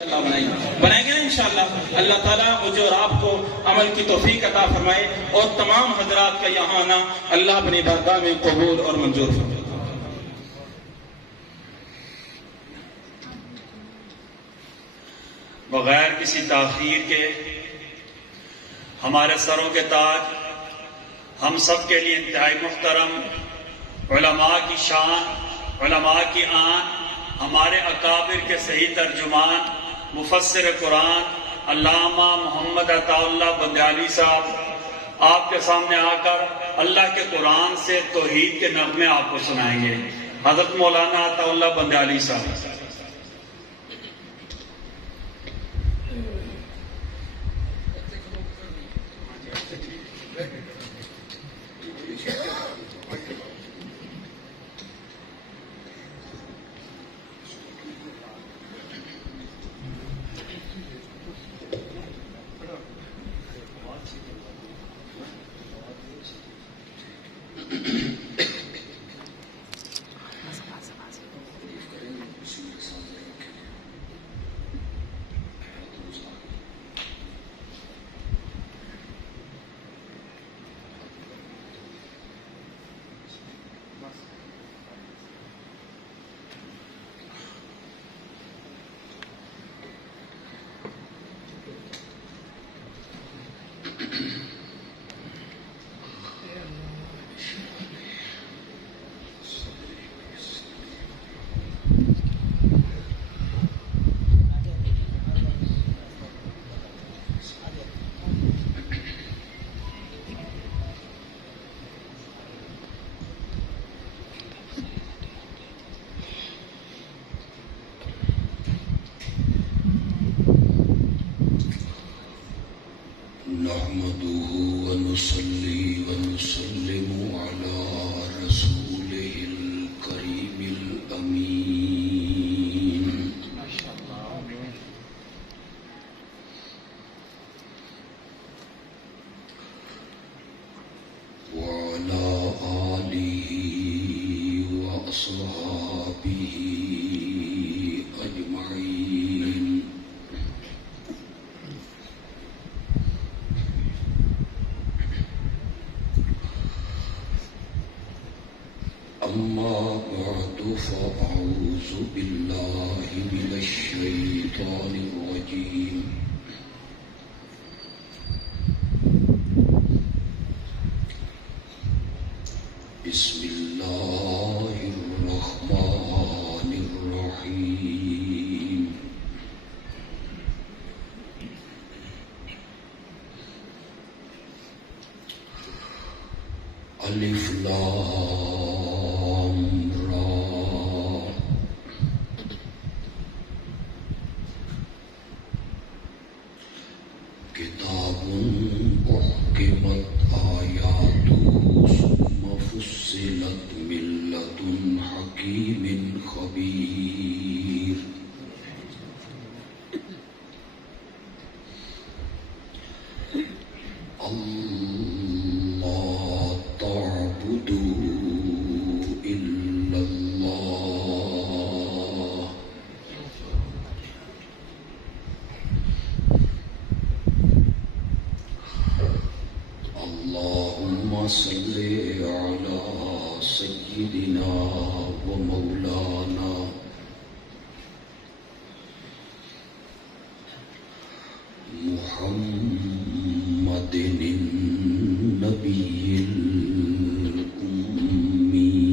بنائیں گے نا انشاءاللہ. اللہ تعالیٰ مجھے اور آپ کو عمل کی توفیق عطا فرمائے اور تمام حضرات کا یہاں آنا اللہ اپنی بارگاہ میں قبول اور منظور فرمائے. بغیر کسی تاخیر کے ہمارے سروں کے تاج، ہم سب کے لیے انتہائی محترم علماء کی شان، علماء کی آن، ہمارے اکابر کے صحیح ترجمان مفسر قرآن علامہ محمد عطا اللہ بندیالی صاحب آپ کے سامنے آ کر اللہ کے قرآن سے توحید کے نغمے آپ کو سنائیں گے. حضرت مولانا عطا اللہ بندیالی صاحب. نحمده ونصلي ونسلم على رسوله الكريم الأمين وعلى آله وأصحابه أجمعين. أما بعد فأعوذ بالله من الشيطان الرجيم. بسم الله الرحمن الرحيم. ألف لام را كتاب أحكمت آياته ثم فصلت من لدن حكيم خبير. الله تعبدوا إلا الله. اللهم صل على سيدنا ومولانا محمد النبي الأمي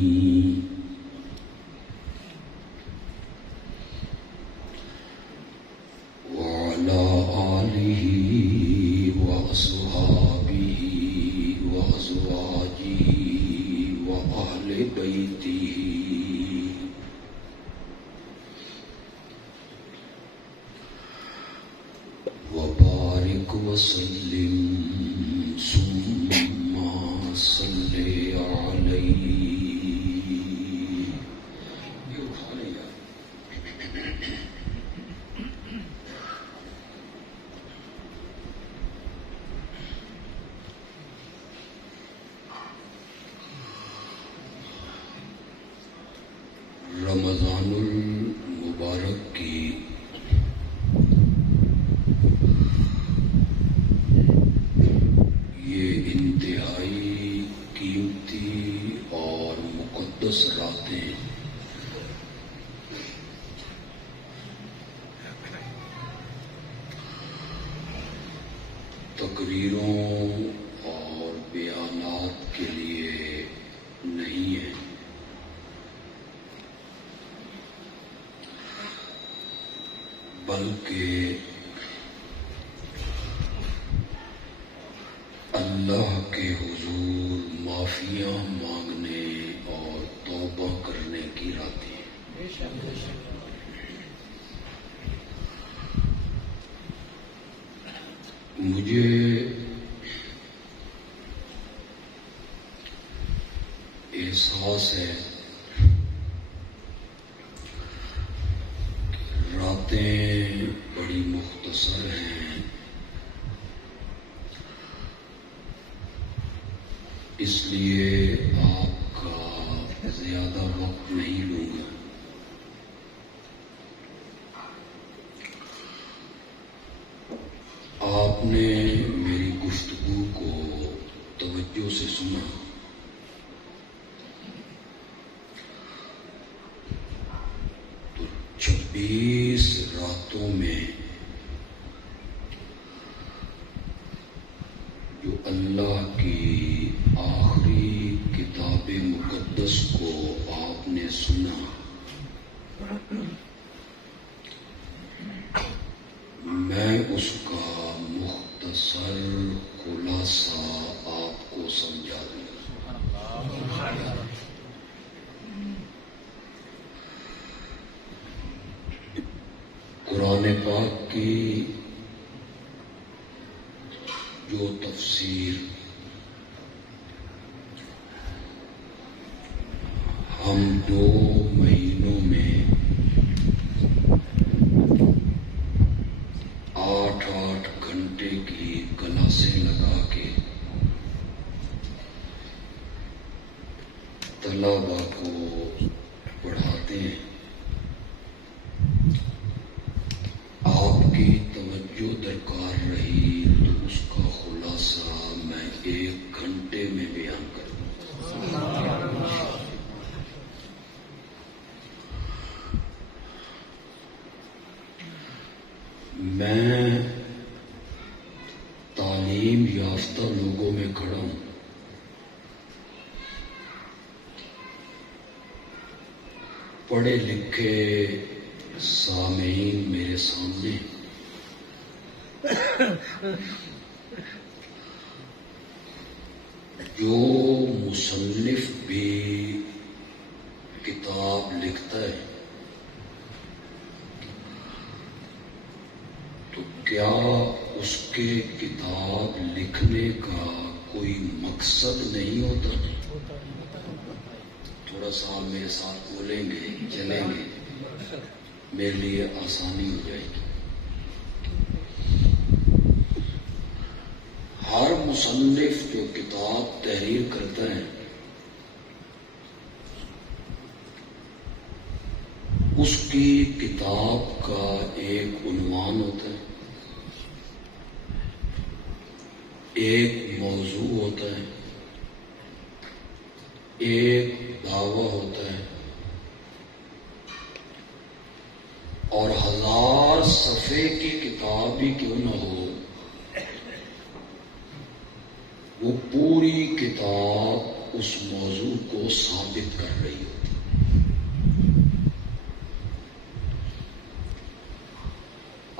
وعلى آله وأصحابه وأزواجه وأهل بيته وبارك وسلم ثم صل عليه. رمضان المبارک کی مقدس راتیں تقریروں اور بیانات کے لیے نہیں ہیں، بلکہ اللہ کے حضور معافیاں مانگنے اور توبہ کرنے کی راتیں ہیں۔ مجھے احساس ہے کہ راتیں بڑی مختصر ہیں، اس لیے آپ کا زیادہ وقت نہیں لوں گا۔ آپ نے میری گفتگو کو توجہ سے سنا، تو 26 راتوں میں جو اللہ کی آخری کتاب مقدس کو آپ نے سنا، میں اس کا مختصر خلاصہ آپ کو سمجھا دوں۔ قرآن پاک کی جو تفسیر ہم 2 مہینوں میں 8 گھنٹے کی کلاسیں لگا کے طلبا کو پڑھاتے ہیں، آپ کی توجہ درکار رہی تو اس کا خلاصہ میں 1 گھنٹے میں بیان کر دوں۔ میں تعلیم یافتہ لوگوں میں کھڑا ہوں، پڑھے لکھے سامعین میرے سامنے، جو مصنف بھی کتاب لکھتا ہے تو کیا اس کے کتاب لکھنے کا کوئی مقصد نہیں ہوتا؟ تھوڑا سا میرے ساتھ بولیں گے، چلیں گے، میرے لیے آسانی ہو جائے گی۔ ہر مصنف جو کتاب تحریر کرتا ہے اس کی کتاب کا ایک عنوان ہوتا ہے، ایک موضوع ہوتا ہے، ایک دعویٰ ہوتا ہے، اور 1000 صفحے کی کتاب بھی کیوں نہ ہو، وہ پوری کتاب اس موضوع کو ثابت کر رہی ہوتی ہے۔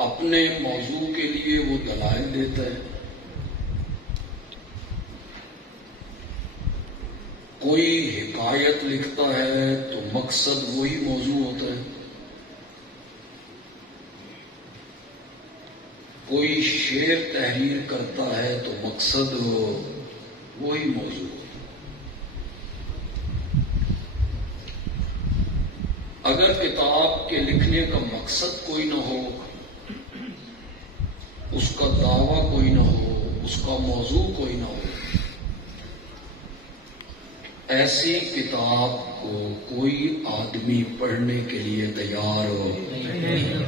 اپنے موضوع کے لیے وہ دلائل دیتا ہے، کوئی حکایت لکھتا ہے تو مقصد وہی موضوع ہوتا ہے، کوئی شعر تحریر کرتا ہے تو مقصد وہی موضوع ہوتا ہے۔ اگر کتاب کے لکھنے کا مقصد کوئی نہ ہو، اس کا دعویٰ کوئی نہ ہو، اس کا موضوع کوئی نہ ہو، ایسی کتاب کو کوئی آدمی پڑھنے کے لیے تیار ہو نہیں۔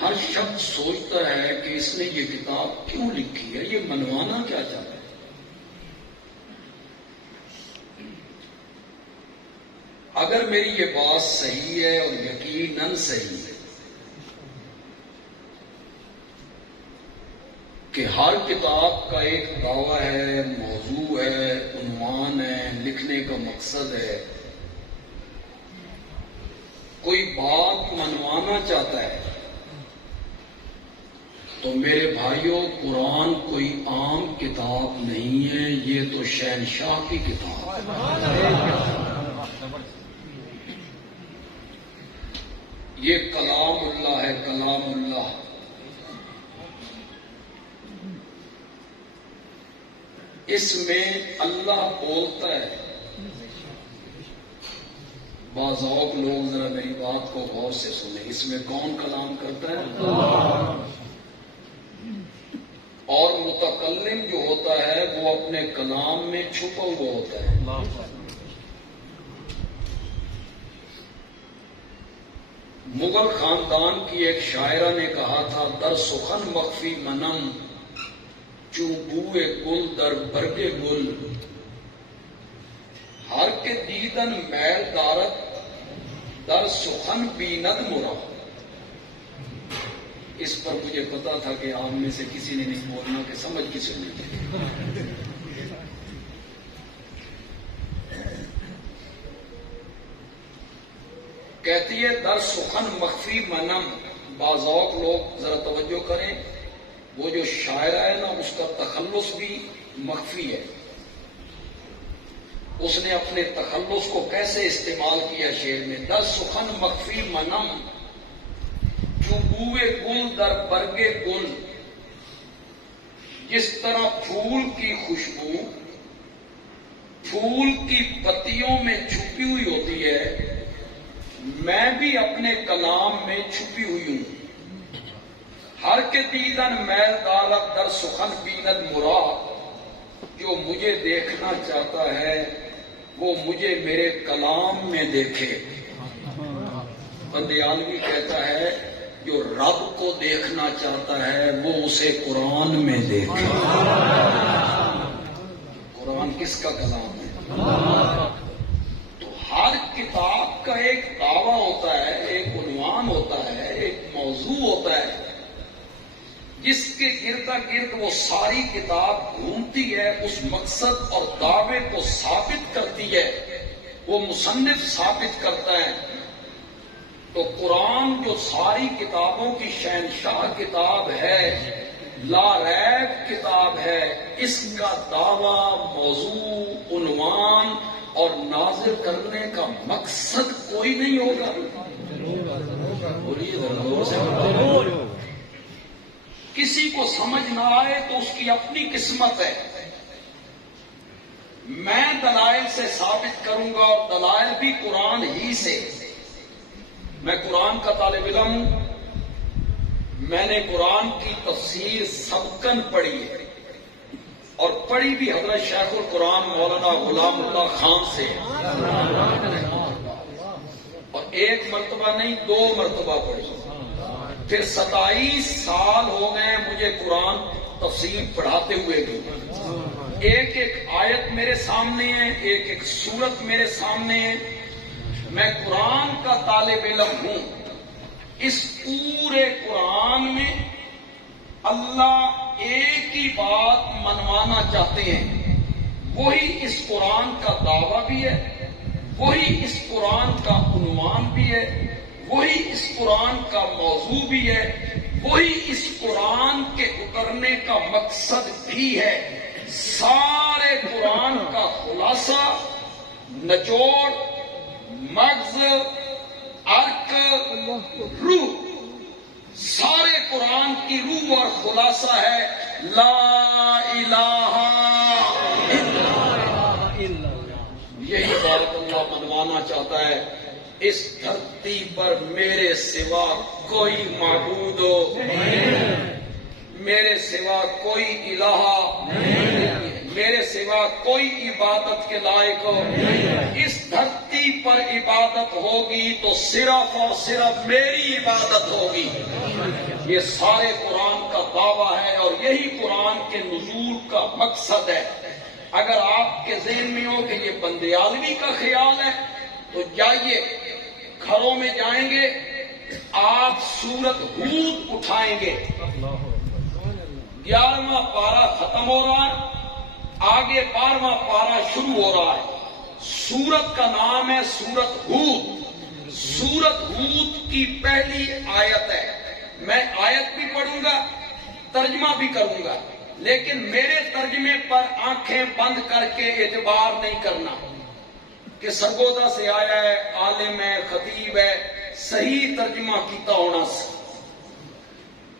ہر شخص سوچتا ہے کہ اس نے یہ کتاب کیوں لکھی ہے، یہ منوانا کیا چاہتا ہے۔ اگر میری یہ بات صحیح ہے اور یقیناً صحیح ہے کہ ہر کتاب کا ایک دعویٰ ہے، موضوع ہے، عنوان ہے، لکھنے کا مقصد ہے، کوئی بات منوانا چاہتا ہے، تو میرے بھائیوں قرآن کوئی عام کتاب نہیں ہے، یہ تو شہنشاہ کی کتاب ہے، یہ کلام اللہ ہے، کلام اللہ۔ اس میں اللہ بولتا ہے۔ بعض اوق لوگ ذرا میری بات کو غور سے سنیں، اس میں کون کلام کرتا ہے؟ اور متکلم جو ہوتا ہے وہ اپنے کلام میں چھپا ہوا ہوتا ہے۔ مغل خاندان کی ایک شاعرہ نے کہا تھا، در سخن مخفی منم چوں بوئے گل در برگ گل، ہر کے دیدن میل دارت در سخن بیند مرا۔ اس پر مجھے پتا تھا کہ آپ میں سے کسی نے نہیں بولنا کہ سمجھ کسی نے۔ کہتی ہے در سخن مخفی منم، بعض اوق لوگ ذرا توجہ کریں، وہ جو شاعرہ ہے نا اس کا تخلص بھی مخفی ہے۔ اس نے اپنے تخلص کو کیسے استعمال کیا شعر میں؟ در سخن مخفی منم جو بوئے گل در برگے گل، جس طرح پھول کی خوشبو پھول کی پتیوں میں چھپی ہوئی ہوتی ہے، میں بھی اپنے کلام میں چھپی ہوئی ہوں۔ ہر کے دیدن میل دارت در سخن بیند مرا، جو مجھے دیکھنا چاہتا ہے وہ مجھے میرے کلام میں دیکھے۔ بندیالوی کہتا ہے جو رب کو دیکھنا چاہتا ہے وہ اسے قرآن میں دیکھے۔ قرآن کس کا کلام ہے؟ تو ہر کتاب کا ایک دعویٰ ہوتا ہے، ایک عنوان ہوتا ہے، ایک موضوع ہوتا ہے، جس کے گردا گرد وہ ساری کتاب گھومتی ہے، اس مقصد اور دعوے کو ثابت کرتی ہے، وہ مصنف ثابت کرتا ہے۔ تو قرآن جو ساری کتابوں کی شہنشاہ کتاب ہے، لا ریب کتاب ہے، اس کا دعویٰ، موضوع، عنوان اور نازل کرنے کا مقصد کوئی نہیں ہوگا۔ بولیے ضرور سے۔ کسی کو سمجھ نہ آئے تو اس کی اپنی قسمت ہے۔ میں دلائل سے ثابت کروں گا، اور دلائل بھی قرآن ہی سے۔ میں قرآن کا طالب علم ہوں، میں نے قرآن کی تفسیر سبقاً پڑھی ہے، اور پڑھی بھی حضرت شیخ القرآن مولانا غلام اللہ خان سے، اور ایک مرتبہ نہیں 2 مرتبہ پڑھی۔ پھر 27 سال ہو گئے مجھے قرآن تفسیر پڑھاتے ہوئے بھی۔ ایک ایک آیت میرے سامنے ہے، ایک ایک سورت میرے سامنے ہے۔ میں قرآن کا طالب علم ہوں۔ اس پورے قرآن میں اللہ ایک ہی بات منوانا چاہتے ہیں، وہی اس قرآن کا دعویٰ بھی ہے، وہی اس قرآن کا عنوان بھی ہے، وہی اس قرآن کا موضوع بھی ہے، وہی اس قرآن کے اترنے کا مقصد بھی ہے۔ سارے قرآن کا خلاصہ، نچوڑ، مغز، ارک، روح، سارے قرآن کی روح اور خلاصہ ہے لا الہ الا اللہ۔ یہی بات اللہ منوانا چاہتا ہے۔ اس دھرتی پر میرے سوا کوئی معبود ہو، میرے سوا کوئی الہ، میرے سوا کوئی عبادت کے لائق ہو۔ اس دھرتی پر عبادت ہوگی تو صرف اور صرف میری عبادت ہوگی۔ یہ سارے قرآن کا دعویٰ ہے، اور یہی قرآن کے نزول کا مقصد ہے۔ اگر آپ کے ذہن میں ہو کہ یہ بندیالوی کا خیال ہے تو جائیے گھروں میں جائیں گے، آپ سورت ہود اٹھائیں گے، 11واں پارہ ختم ہو رہا ہے، آگے 12واں پارہ شروع ہو رہا ہے۔ سورت کا نام ہے سورت ہود۔ سورت ہود کی پہلی آیت ہے۔ میں آیت بھی پڑھوں گا، ترجمہ بھی کروں گا، لیکن میرے ترجمے پر آنکھیں بند کر کے اعتبار نہیں کرنا کہ سرگودا سے آیا ہے، عالم ہے، خطیب ہے، صحیح ترجمہ کیتا ہونا سے۔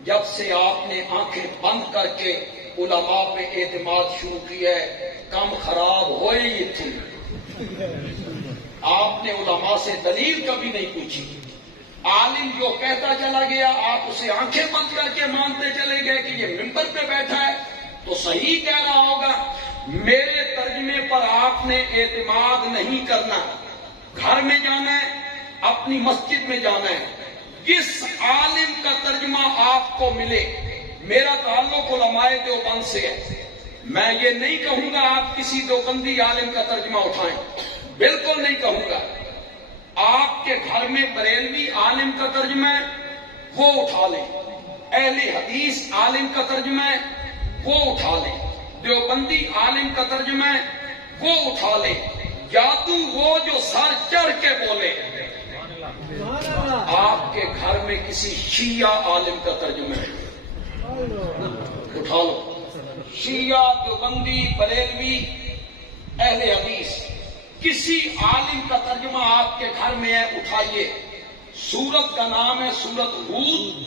جب سے آپ نے آنکھیں بند کر کے علماء پہ اعتماد شروع کیا ہے، کام خراب ہوئے ہی تھی۔ آپ نے علماء سے دلیل کبھی نہیں پوچھی، عالم جو کہتا چلا گیا آپ اسے آنکھیں بند کر کے مانتے چلے گئے کہ یہ ممبر پہ بیٹھا ہے تو صحیح کہہ رہا ہوگا۔ میرے ترجمے پر آپ نے اعتماد نہیں کرنا، گھر میں جانا ہے، اپنی مسجد میں جانا ہے، جس عالم کا ترجمہ آپ کو ملے۔ میرا تعلق علماء دیوبند سے ہے، میں یہ نہیں کہوں گا آپ کسی دیوبندی عالم کا ترجمہ اٹھائیں، بالکل نہیں کہوں گا۔ آپ کے گھر میں بریلوی عالم کا ترجمہ ہے وہ اٹھا لیں، اہل حدیث عالم کا ترجمہ ہے وہ اٹھا لیں، دیوبندی عالم کا ترجمہ ہے وہ اٹھا لیں، یا تو وہ جو سر چڑھ کے بولے۔ آپ کے گھر میں کسی شیعہ عالم کا ترجمہ ہے اٹھا لو، شیعہ، دیوبندی، بریلوی، اہل حدیث، کسی عالم کا ترجمہ آپ کے گھر میں ہے اٹھائیے۔ سورت کا نام ہے سورت ہود،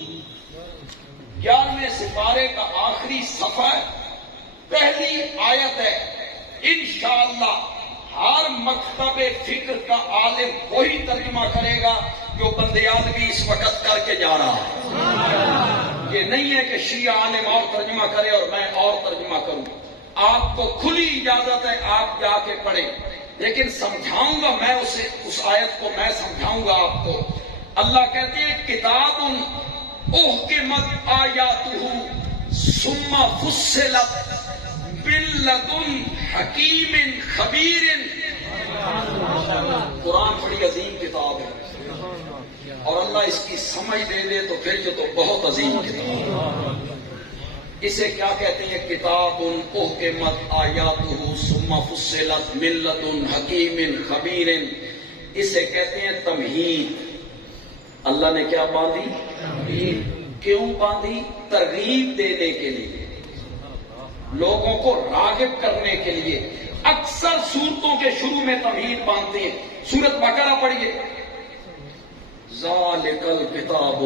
11ویں سپارے کا آخری صفحہ ہے، پہلی آیت ہے۔ انشاءاللہ ہر مکتب فکر کا عالم وہی ترجمہ کرے گا جو بندیالوی اس وقت کر کے جا رہا ہے۔ یہ نہیں ہے کہ شیعہ عالم اور ترجمہ کرے اور میں اور ترجمہ کروں۔ آپ کو کھلی اجازت ہے، آپ جا کے پڑھیں، لیکن سمجھاؤں گا میں اسے، اس آیت کو میں سمجھاؤں گا آپ کو۔ اللہ کہتے ہیں کتاب احکمت آیاتہ ثم فصلت من لدن حکیم خبیر۔ قرآن بڑی عظیم کتاب ہے، اور اللہ اس کی سمجھ دے دے تو پھر یہ تو بہت عظیم کتاب ہے۔ اسے کیا کہتے ہیں؟ کتاب احکمت آیاتہ ثم فصلت من لدن حکیم خبیر۔ اسے کہتے ہیں تمہید۔ اللہ نے کیا باندھی؟ کیوں باندھی؟ ترغیب دینے کے لیے، لوگوں کو راغب کرنے کے لیے۔ اکثر سورتوں کے شروع میں تمہید باندھتے ہیں۔ سورت بقرہ پڑھیے، ذالک الکتاب،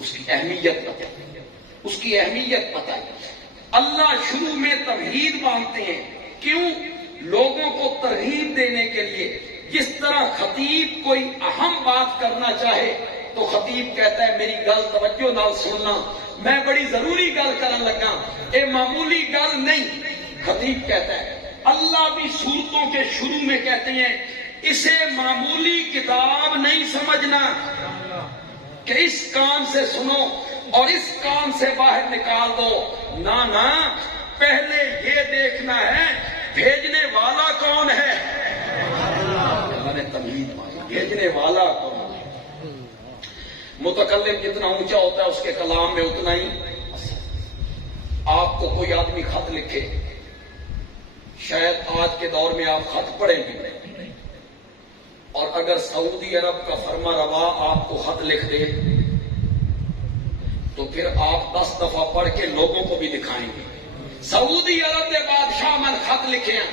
اس کی اہمیت پتہ ہے، اس کی اہمیت پتہ ہے۔ اللہ شروع میں تمہید باندھتے ہیں، کیوں؟ لوگوں کو ترغیب دینے کے لیے۔ جس طرح خطیب کوئی اہم بات کرنا چاہے تو خطیب کہتا ہے میری گل توجہ نال سننا، میں بڑی ضروری گل کرن لگا، اے معمولی گل نہیں، خطیب کہتا ہے۔ اللہ بھی سورتوں کے شروع میں کہتے ہیں اسے معمولی کتاب نہیں سمجھنا کہ اس کان سے سنو اور اس کان سے باہر نکال دو، نہ، پہلے یہ دیکھنا ہے بھیجنے والا کون ہے۔ اللہ نے تمہید مانی، بھیجنے والا کون ہے۔ متکلم جتنا اونچا ہوتا ہے اس کے کلام میں اتنا ہی۔ آپ کو کوئی آدمی خط لکھے، شاید آج کے دور میں آپ خط پڑھیں گے، اور اگر سعودی عرب کا فرما روا آپ کو خط لکھ دے تو پھر آپ 10 دفعہ پڑھ کے لوگوں کو بھی دکھائیں گے۔ سعودی عرب کے بادشاہ من خط لکھے ہیں۔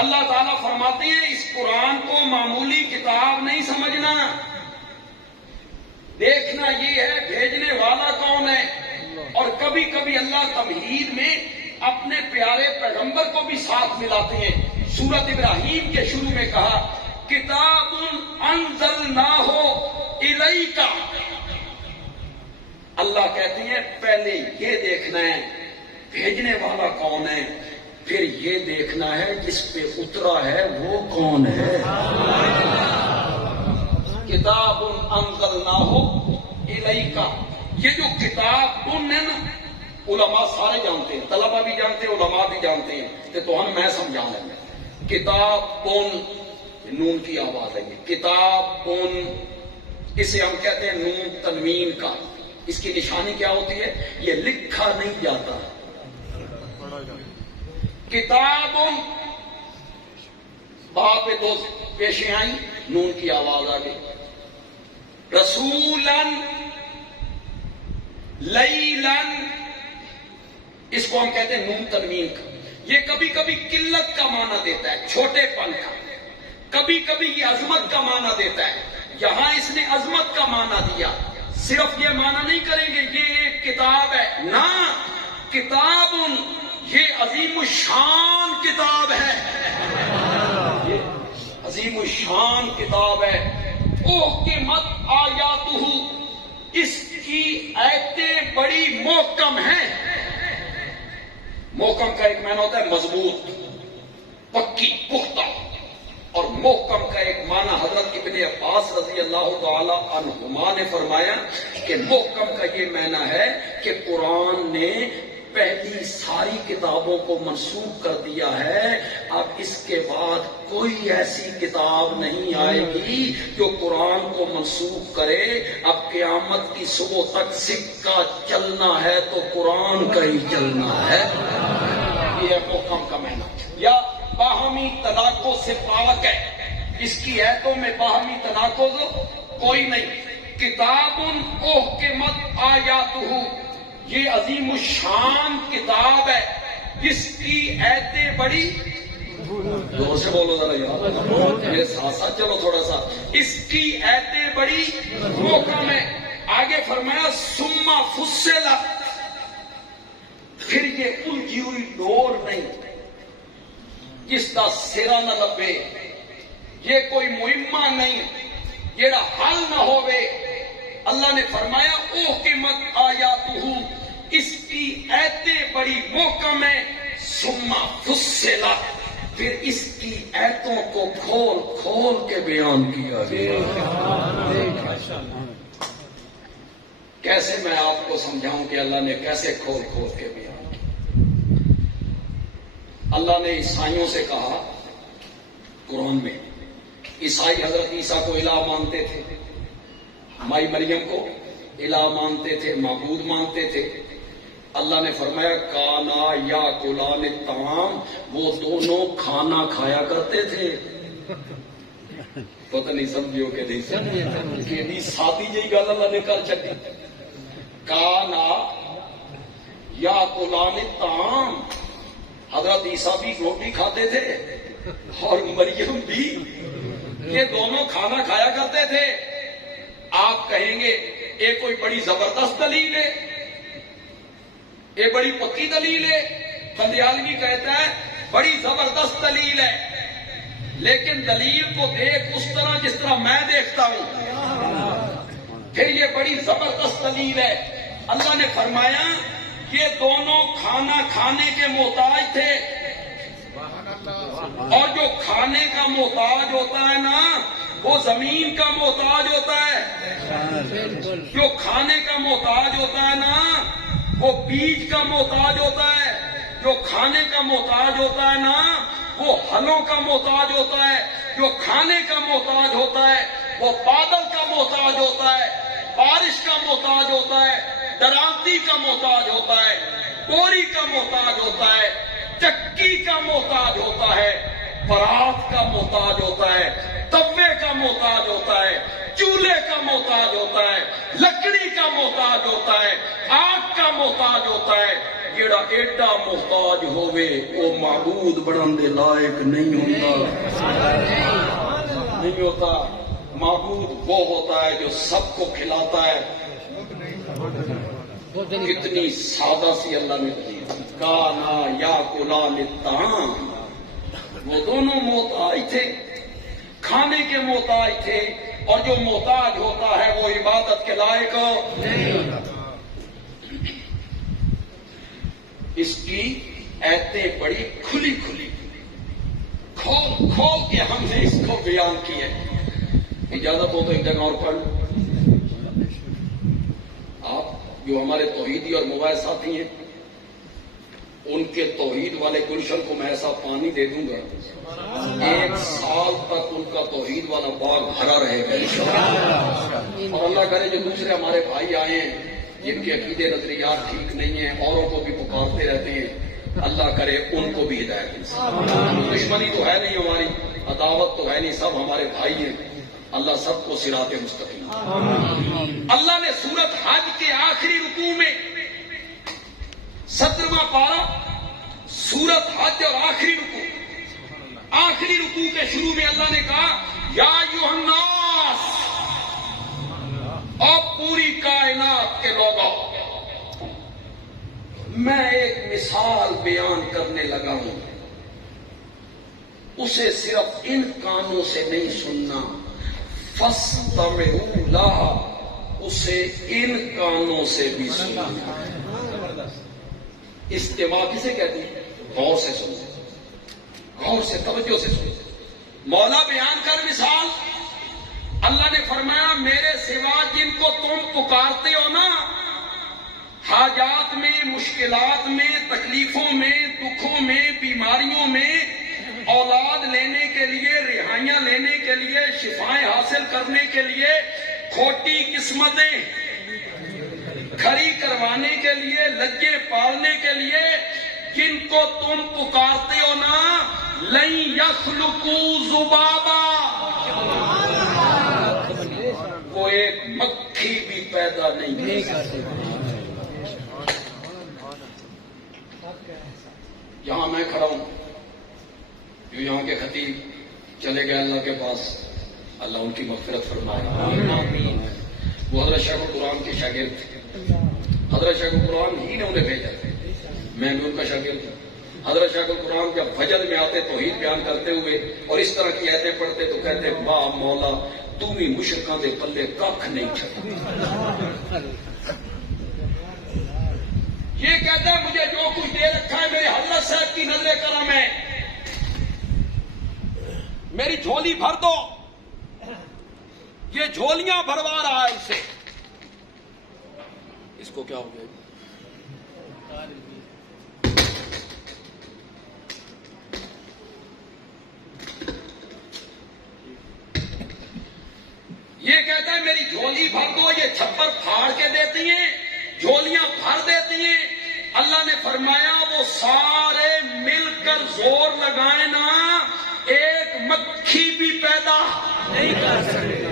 اللہ تعالیٰ فرماتے ہیں اس قرآن کو معمولی کتاب نہیں سمجھنا، دیکھنا یہ ہے بھیجنے والا کون ہے۔ اور کبھی کبھی اللہ تمہید میں اپنے پیارے پیغمبر کو بھی ساتھ ملاتے ہیں۔ سورت ابراہیم کے شروع میں کہا کتاب انزلناہ الیک۔ اللہ کہتے ہیں پہلے یہ دیکھنا ہے بھیجنے والا کون ہے، پھر یہ دیکھنا ہے جس پہ اترا ہے وہ کون ہے۔ کتاب انزلناہ الیک، یہ جو کتاب ہے نا، علماء سارے جانتے ہیں، طلبہ بھی جانتے ہیں، علماء بھی جانتے ہیں، تو ہم میں سمجھا لیں گے۔ کتاب نون کی آواز ہے، کتاب اسے ہم کہتے ہیں نون تنوین کا. اس کی نشانی کیا ہوتی ہے؟ یہ لکھا نہیں جاتا. کتاب با پہ دو پیشیں آئیں، نون کی آواز آ گئی. رسولن لیلن، اس کو ہم کہتے ہیں نون تنوین کا. یہ کبھی کبھی قلت کا معنی دیتا ہے، چھوٹے پن کا. کبھی کبھی یہ عظمت کا معنی دیتا ہے. یہاں اس نے عظمت کا معنی دیا. صرف یہ معنی نہیں کریں گے یہ ایک کتاب ہے، نہ، کتاب یہ عظیم الشان کتاب ہے، یہ عظیم الشان کتاب ہے. احکمت آیاتہ، اس کی آیتیں بڑی محکم ہیں. محکم کا ایک معنی ہوتا ہے مضبوط، پکی، پختہ. اور محکم کا ایک معنی حضرت ابن عباس رضی اللہ تعالی عنہما نے فرمایا کہ محکم کا یہ معنی ہے کہ قرآن نے پہلی ساری کتابوں کو منسوخ کر دیا ہے. اب اس کے بعد کوئی ایسی کتاب نہیں آئے گی جو قرآن کو منسوخ کرے. اب قیامت کی صبح تک سکہ چلنا ہے تو قرآن کا ہی چلنا ہے. یہ محکم کا معنی. یا باہمی تناقض سے پاک ہے، اس کی آیتوں میں باہمی تناقض کوئی نہیں. کتاب احکمت آیاتہ، یہ عظیم الشان کتاب ہے جس کی آیتیں بڑی، زور سے بولو ذرا یار، میرے ساتھ ساتھ چلو تھوڑا سا. اس کی آیتیں بڑی محکم ہے. آگے فرمایا ثم فصلت، پھر یہ الجھی ہوئی ڈور نہیں جس کا سرا نہ لبے. یہ کوئی مہمہ نہیں جیڑا حل نہ ہوئے. اللہ نے فرمایا احکمت آیاتہ، اس کی آیتیں بڑی محکم ہیں. ثم فصلت، پھر اس کی آیتوں کو کھول کھول کے بیان کیا گیا. کیسے میں آپ کو سمجھاؤں کہ اللہ نے کیسے کھول کھول کے بیان. اللہ نے عیسائیوں سے کہا قرآن میں، عیسائی حضرت عیسیٰ کو الہ مانتے تھے، مائی مریم کو الہ مانتے تھے، معبود مانتے تھے. اللہ نے فرمایا کانا یا کلان الطعام، وہ دونوں کھانا کھایا کرتے تھے. پتہ نہیں سمجھو کہ نہیں سمجھو کہ بھی سادی جی گل اللہ نے کر چکی. کانا یا کلان الطعام، حضرت عیسیٰ بھی روٹی کھاتے تھے اور مریم بھی، یہ دونوں کھانا کھایا کرتے تھے. آپ کہیں گے یہ کوئی بڑی زبردست دلیل ہے، یہ بڑی پکی دلیل ہے. بندیالوی کہتا ہے بڑی زبردست دلیل ہے، لیکن دلیل کو دیکھ اس طرح جس طرح میں دیکھتا ہوں. پھر یہ بڑی زبردست دلیل ہے. اللہ نے فرمایا یہ دونوں کھانا کھانے کے محتاج تھے، اور جو کھانے کا محتاج ہوتا ہے نا وہ زمین کا محتاج ہوتا ہے. جو کھانے کا محتاج ہوتا ہے نا وہ بیج کا محتاج ہوتا ہے. جو کھانے کا محتاج ہوتا ہے نا وہ ہلوں کا محتاج ہوتا ہے. جو کھانے کا محتاج ہوتا ہے وہ بادل کا محتاج ہوتا ہے، بارش کا محتاج ہوتا ہے، درانتی کا محتاج ہوتا ہے، بوری کا محتاج ہوتا ہے، چکی کا محتاج ہوتا ہے، پرات کا محتاج ہوتا ہے، توے کا محتاج ہوتا ہے، چولہے کا محتاج ہوتا ہے، لکڑی کا محتاج ہوتا ہے، آگ کا محتاج ہوتا ہے. جیڑا ایڈا محتاج ہوئے وہ معبود بنن دے لائق نہیں ہوتا. نہیں ہوتا. معبود وہ ہوتا ہے جو سب کو کھلاتا ہے. کتنی سادہ سی اللہ نے دی. کانا یا کلان الطعام، وہ دونوں محتاج تھے، کھانے کے محتاج تھے. اور جو محتاج ہوتا ہے وہ عبادت کے لائق نہیں ہوتا. اس کی آیتیں بڑی کھلی کھلی کھول کھول کے ہم نے اس کو بیان کی ہے. اجازت ہو تو ایک جگہ اور پڑھ لوں. آپ جو ہمارے توحیدی اور موبائل ساتھی ہیں ان کے توحید والے گلشن کو میں ایسا پانی دے دوں گا 1 سال تک ان کا توحید والا باغ بھرا رہے گا انشاءاللہ۔ اور اللہ کرے جو دوسرے ہمارے بھائی آئے ہیں جن کے عقیدے نظریات ٹھیک نہیں ہیں، اوروں کو بھی پکارتے رہتے ہیں، اللہ کرے ان کو بھی ہدایت دے۔ دشمنی تو ہے نہیں ہماری، عداوت تو ہے نہیں، سب ہمارے بھائی ہیں، اللہ سب کو صراط مستقیم۔ اللہ نے سورت حج کے آخری رکوع میں 17واں پارہ سورت حج اور آخری رکوع کے شروع میں اللہ نے کہا یا ایھا الناس، اور پوری کائنات کے لوگوں، میں ایک مثال بیان کرنے لگا ہوں، اسے صرف ان کانوں سے نہیں سننا، فاستمعوا لها، اسے ان کانوں سے بھی سننا۔ استماع کسے کہتے ہیں؟ غور سے سنو، غور سے، توجہ سے سنو۔ مولا بیان کر مثال، اللہ نے فرمایا میرے سوا جن کو تم پکارتے ہو نا، حاجات میں، مشکلات میں، تکلیفوں میں، دکھوں میں، بیماریوں میں، اولاد لینے کے لیے، رہائیاں لینے کے لیے، شفائیں حاصل کرنے کے لیے، کھوٹی قسمتیں کھڑی کروانے کے لیے، لجے پالنے کے لیے جن کو تم پکارتے ہو نا، لن یخلقوا ذبابا، وہ ایک مکھی بھی پیدا نہیں کر سکتی۔ یہاں میں کھڑا ہوں، جو یہاں کے خطیب چلے گئے اللہ کے پاس، اللہ ان کی مغفرت فرمائے۔ وہ حضرت شیخ القرآن کے شاگرد تھے، حضرت شیخ القرآن ہی نے انہیں بھیجا تھا، میں بھی ان کا شاگرد ہوں۔ حضرت شیخ القرآن جب فجر میں آتے توحید بیان کرتے ہوئے اور اس طرح کی آیتیں پڑھتے تو کہتے واہ مولا تو بھی مشرکاں دے پلے کھ نہیں چھڈا۔ یہ کہتا ہے مجھے جو کچھ دے رکھا ہے میرے حضرت صاحب کی نظر کرم ہے، میری جھولی بھر دو، یہ جھولیاں بھروا رہا ہے اسے، اس کو کیا ہو گیا؟ یہ کہتا ہے میری جھولی بھر دو، یہ چھپر پھاڑ کے دیتی ہیں، جھولیاں بھر دیتی ہیں۔ اللہ نے فرمایا وہ سارے مل کر زور لگائیں نا، ایک مکھی بھی پیدا نہیں کر سکتے۔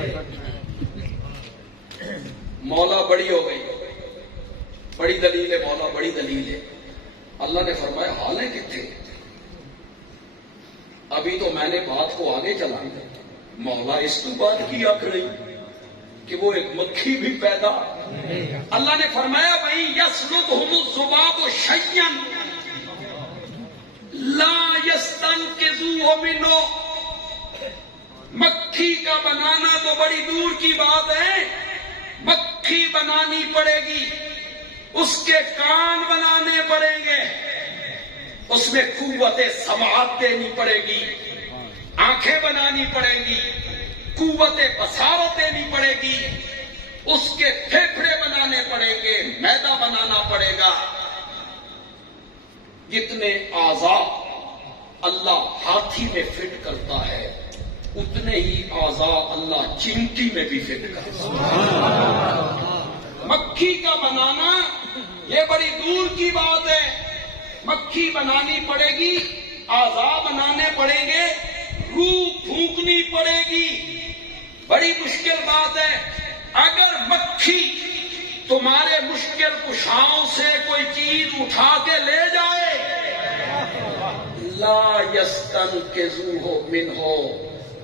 مولا بڑی ہو گئی، بڑی دلیل ہے، مولا بڑی دلیل ہے۔ اللہ نے فرمایا حالیں کتنے، ابھی تو میں نے بات کو آگے چلا، مولا اس تو بات کی آنکھ نہیں کہ وہ ایک مکھی بھی پیدا۔ اللہ نے فرمایا بھائی یسلبہم الذباب شیئا لا یستنقذوہ منہ، مکھی کا بنانا تو بڑی دور کی بات ہے، مکھی بنانی پڑے گی، اس کے کان بنانے پڑیں گے، اس میں قوت سماعت دینی پڑے گی، آنکھیں بنانی پڑیں گی، قوت بصارت دینی پڑے گی، اس کے پھیپھڑے بنانے پڑیں گے، معدہ بنانا پڑے گا۔ جتنے اعضاء اللہ ہاتھی میں فٹ کرتا ہے اتنے ہی اعضاء اللہ چمٹی میں بھی فٹ کرتا ہے۔ مکھی کا بنانا یہ بڑی دور کی بات ہے، مکھی بنانی پڑے گی، اعضاء بنانے پڑیں گے، روح پھونکنی پڑے گی، بڑی مشکل بات ہے۔ اگر مکھی تمہارے مشکل کشاؤں سے کوئی چیز اٹھا کے لے جائے، لا یستنقذوہ منہ،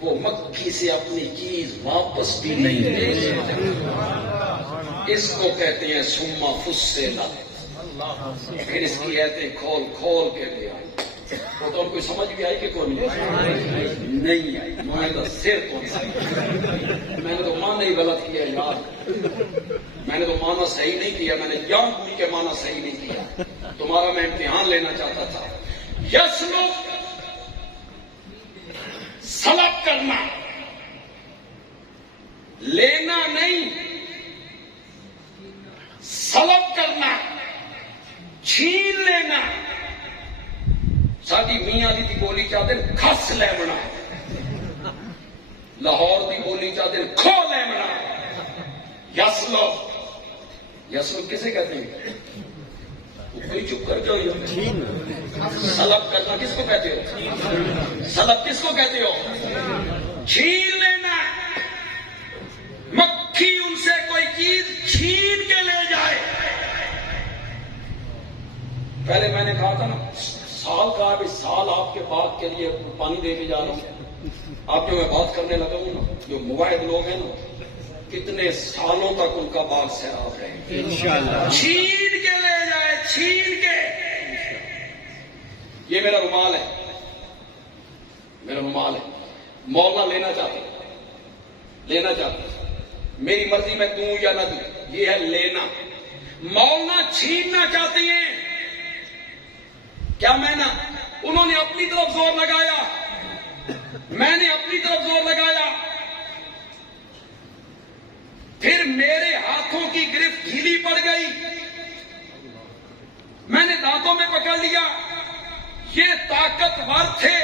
وہ مکھی سے اپنی چیز واپس بھی نہیں لے سکتے۔ اس کو کہتے ہیں ثم فصلت، پھر اس کی آیتیں کھول کھول کے لے آئی۔ وہ تو کوئی سمجھ بھی آئی کہ کوئی نہیں آئی؟ میں تو سر کون سا، میں نے تو معنی ہی غلط کیا یار، میں نے تو معنی صحیح نہیں کیا، میں نے جان پوری کے معنی صحیح نہیں کیا، تمہارا میں امتحان لینا چاہتا تھا۔ یسلب سلب کرنا، لینا نہیں، سلب کرنا، چھین لینا، ساڈی میاں دی بولی چاہتے کھس لیمنا، لاہور دی بولی چاہتے کھو لیمنا، یسلو، یسلو کسے کہتے ہیں؟ کوئی چپ کر جاؤ. سلب کرنا کس کو کہتے ہو؟ سلب کس کو کہتے ہو؟ چھین لینا. مکھی ان سے کوئی چیز چھین کے لے جائے. پہلے میں نے کہا تھا نا سال کا بھی سال آپ کے باغ کے لیے پانی دے کے جا رہا ہوں. آپ جو میں بات کرنے لگا ہوں نا، جو مواحد لوگ ہیں نا، کتنے سالوں تک ان کا باغ سیراب رہے انشاءاللہ. چھین کے لے جائے، چھین کے. یہ میرا رومال ہے، میرا رومال ہے. مولانا لینا چاہتے، لینا چاہتے، میری مرضی میں دوں یا نہ دوں، یہ ہے لینا. مولانا چھیننا چاہتے ہیں. کیا میں نہ، انہوں نے اپنی طرف زور لگایا، میں نے اپنی طرف زور لگایا، پھر میرے ہاتھوں کی گرفت ڈھیلی پڑ گئی، میں نے دانتوں میں پکڑ لیا. یہ طاقتور تھے،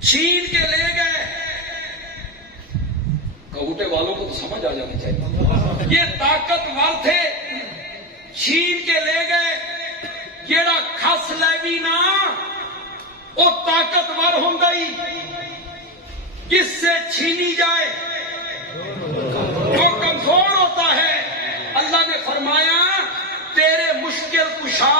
چھین کے لے گئے. کہوٹے والوں کو تو سمجھ آ جانی چاہیے. یہ طاقتور تھے، چھین کے لے گئے. جیڑا کھس لے بھی نا وہ طاقتور ہوں گئی، جس سے چھینی جائے وہ کمزور ہوتا ہے. اللہ نے فرمایا تیرے مشکل کشا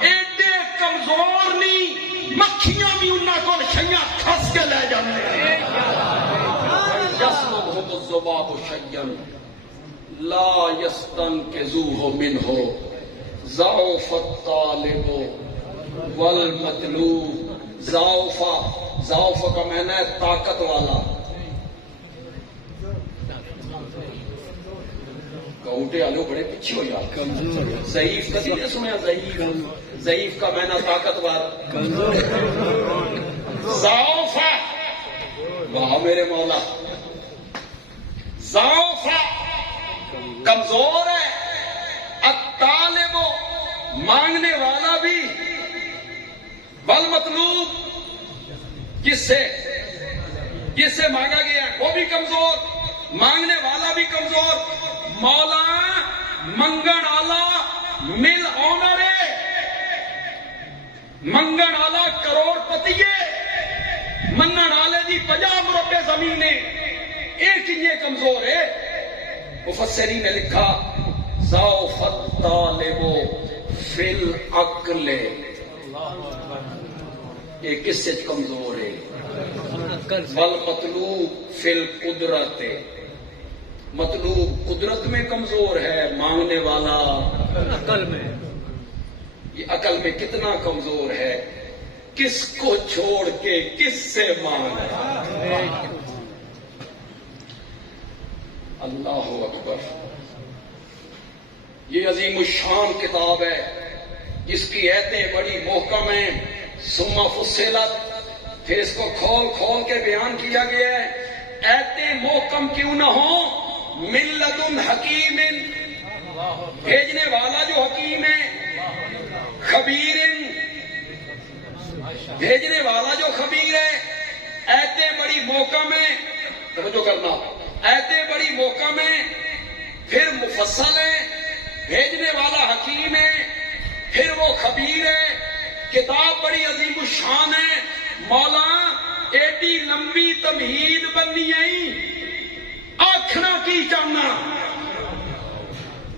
ایڈے کمزور نہیں، مکھیاں بھی انہاں کو شیاں کھس کے لے جاندے. یسلبہ الذباب شیئا لا یستنقذوہ منہ ضعف الطالب والمطلوب. ضعف کا معنی ہے طاقت والا. کہوٹے والے بڑے پیچھے ہو یار. ضعیف کبھی نہیں سنیا؟ ضعیف، ضعیف کا معنی طاقتور. ضعف، واہ میرے مولا. ضعف کمزور ہے. الطالب مانگنے والا بھی، والمطلوب جس سے مانگا گیا وہ بھی کمزور، مانگنے والا بھی کمزور. مولا منگن آلہ مل آنر ہے، منگن آلہ کروڑ پتی ہے، منگن آلے دی 50 مربع زمین ہے، ایک یہ کمزور ہے. مفسرین نے لکھا ضعف الطالب فی العقل. یہ کس سے کمزور ہے؟ والمطلوب فی القدرت. مطلوب قدرت میں کمزور ہے، مانگنے والا عقل میں. یہ عقل میں کتنا کمزور ہے، کس کو چھوڑ کے کس سے مانگے. اللہ اکبر. یہ عظیم الشان کتاب ہے جس کی ایتیں بڑی محکم ہیں. ثم فصلت، پھر اس کو کھول کھول کے بیان کیا گیا ہے. ایتیں محکم کیوں نہ ہوں؟ من لدن حکیم، بھیجنے والا جو حکیم ہے. خبیر، بھیجنے والا جو خبیر ہے. ایتیں بڑی محکم ہے، توجہ کرنا، ایتیں بڑی محکم ہے، پھر مفصل ہے. بھیجنے والا حکیم ہے، پھر وہ خبیر ہے. کتاب بڑی عظیم الشان ہے. مولا ایڈی لمبی تمہید بننی ہے، آخنا کی چاہنا.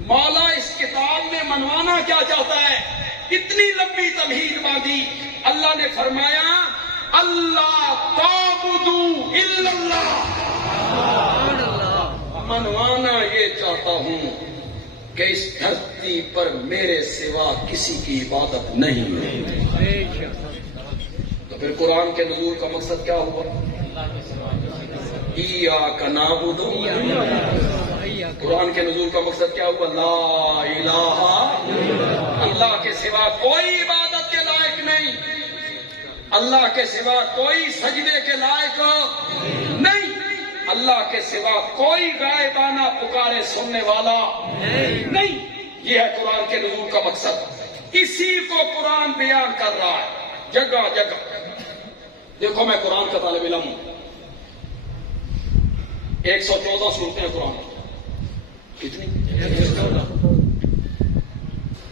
مولا اس کتاب میں منوانا کیا چاہتا ہے؟ اتنی لمبی تمہید باندھی. اللہ نے فرمایا اللہ تعبدوا الا اللہ. منوانا یہ چاہتا ہوں کہ اس دھرتی پر میرے سوا کسی کی عبادت نہیں ہے. تو پھر قرآن کے نزول کا مقصد کیا ہوا؟ ایاک نعبد. قرآن کے نزول کا مقصد کیا ہوا؟ لا الہ، اللہ کے سوا کوئی عبادت کے لائق نہیں، اللہ کے سوا کوئی سجدے کے لائق نہیں، اللہ کے سوا کوئی غائبانہ پکارے سننے والا نہیں. یہ ہے قرآن کے نزول کا مقصد. اسی کو قرآن بیان کر رہا ہے جگہ جگہ. دیکھو میں قرآن کا طالب علم ہوں. 114 صورتیں ہیں قرآن کی. کتنی؟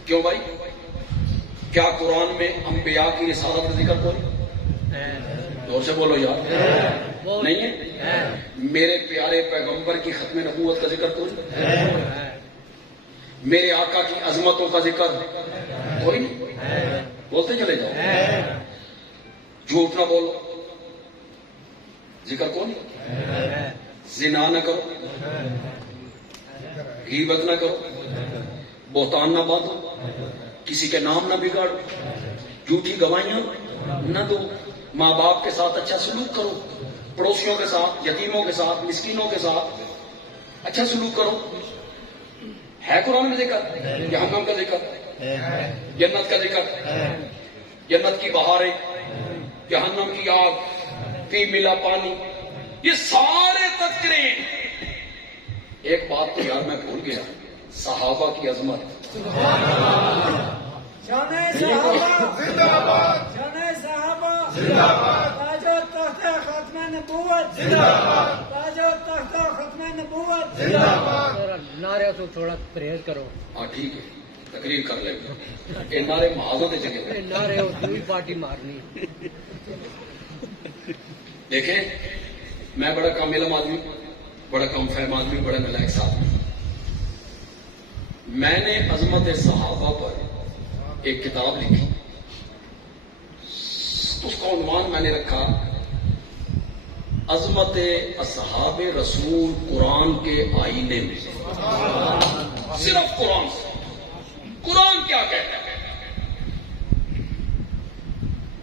کیوں بھائی؟ کیا قرآن میں انبیاء کی رسالت کا ذکر کوئی؟ زور سے بولو یار. نہیں ہے؟ میرے پیارے پیغمبر کی ختم نبوت کا ذکر کوئی؟ میرے آقا کی عظمتوں کا ذکر کوئی نہیں؟ بولتے چلے جاؤ. جھوٹ نہ بولو، ذکر کون نہیں؟ زنا نہ کرو، غیبت نہ کرو، بہتان نہ باندھو، کسی کے نام نہ بگاڑو، جھوٹی گواہیاں نہ دو، ماں باپ کے ساتھ اچھا سلوک کرو، پڑوسیوں کے ساتھ، یتیموں کے ساتھ، مسکینوں کے ساتھ اچھا سلوک کرو. ہے قرآن میں ذکر؟ جہنم کا ذکر، جنت کا ذکر، جنت کی بہاریں، جہنم کی آگ، فی ملا پانی، یہ سارے تذکرے. ایک بات تو یار میں بھول گیا، صحابہ کی عظمت. شان صحابہ زندہ باد، شان صحابہ زندہ باد، تاج و تخت ختم نبوت زندہ باد، تاج و تخت ختم نبوت زندہ باد. نعرے تو تھوڑا پرہیز کرو. ہاں ٹھیک ہے، تقریر کر لیں گے. یہ نعرے محاذوں سے چلے گئے. نعرے اور دوسری پارٹی مارنی. دیکھیں میں بڑا کم علم آدمی، بڑا کم فہم آدمی، بڑا نالائق آدمی. میں نے عظمت صحابہ پر ایک کتاب لکھی، اس کا عنوان میں نے رکھا عظمت اصحاب رسول قرآن کے آئینے میں. صرف قرآن سے. قرآن کیا کہتا ہے؟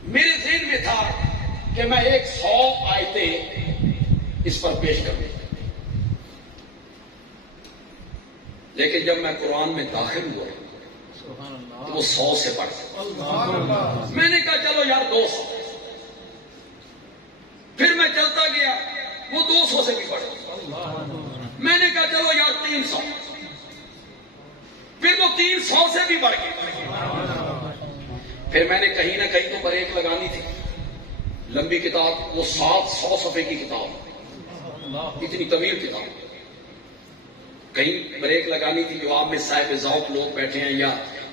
میرے ذہن میں تھا کہ میں 100 آیتیں اس پر پیش کروں، لیکن جب میں قرآن میں داخل ہوا تو وہ 100 سے بڑھ گیا. میں نے کہا چلو یار 200. پھر میں چلتا گیا، وہ 200 سے بھی بڑھ گیا. میں نے کہا چلو یار 300. پھر وہ 300 سے بھی بڑھ گیا. پھر میں نے کہیں نہ کہیں تو بریک لگانی تھی. لمبی کتاب، وہ 700 صفحے کی کتاب، اتنی طویل کتاب. کہیں بریک لگانی تھی. جو آپ میں صاحب ذوق لوگ بیٹھے ہیں یا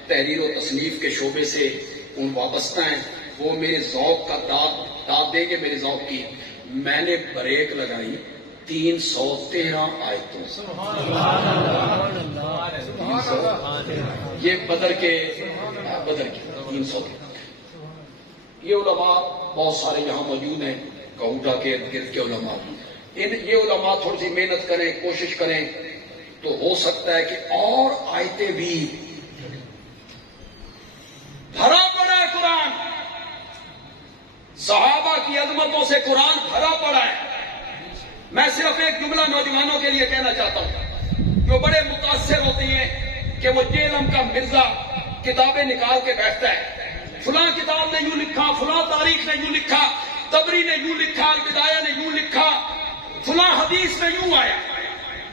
تحریر و تصنیف کے شعبے سے ان وابستہ ہیں، وہ میرے ذوق کا داد دے گے میرے ذوق کی. میں نے بریک لگائی 313 آیتوں سے. یہ بدر کی 300 کی. یہ علماء بہت سارے یہاں موجود ہیں، کہوٹا کے ارد گرد کے علماء. یہ علماء تھوڑی سی محنت کریں، کوشش کریں تو ہو سکتا ہے کہ اور آیتیں بھی. بھرا پڑا ہے قرآن، صحابہ کی عظمتوں سے قرآن بھرا پڑا ہے. میں صرف ایک جملہ نوجوانوں کے لیے کہنا چاہتا ہوں جو بڑے متاثر ہوتے ہیں کہ وہ جیلم کا مرزا کتابیں نکال کے بیٹھتا ہے. فلاں کتاب نے یوں لکھا، فلاں تاریخ نے یوں لکھا، تبری نے یوں لکھا، البدایہ نے یوں لکھا، فلاں حدیث میں یوں آیا،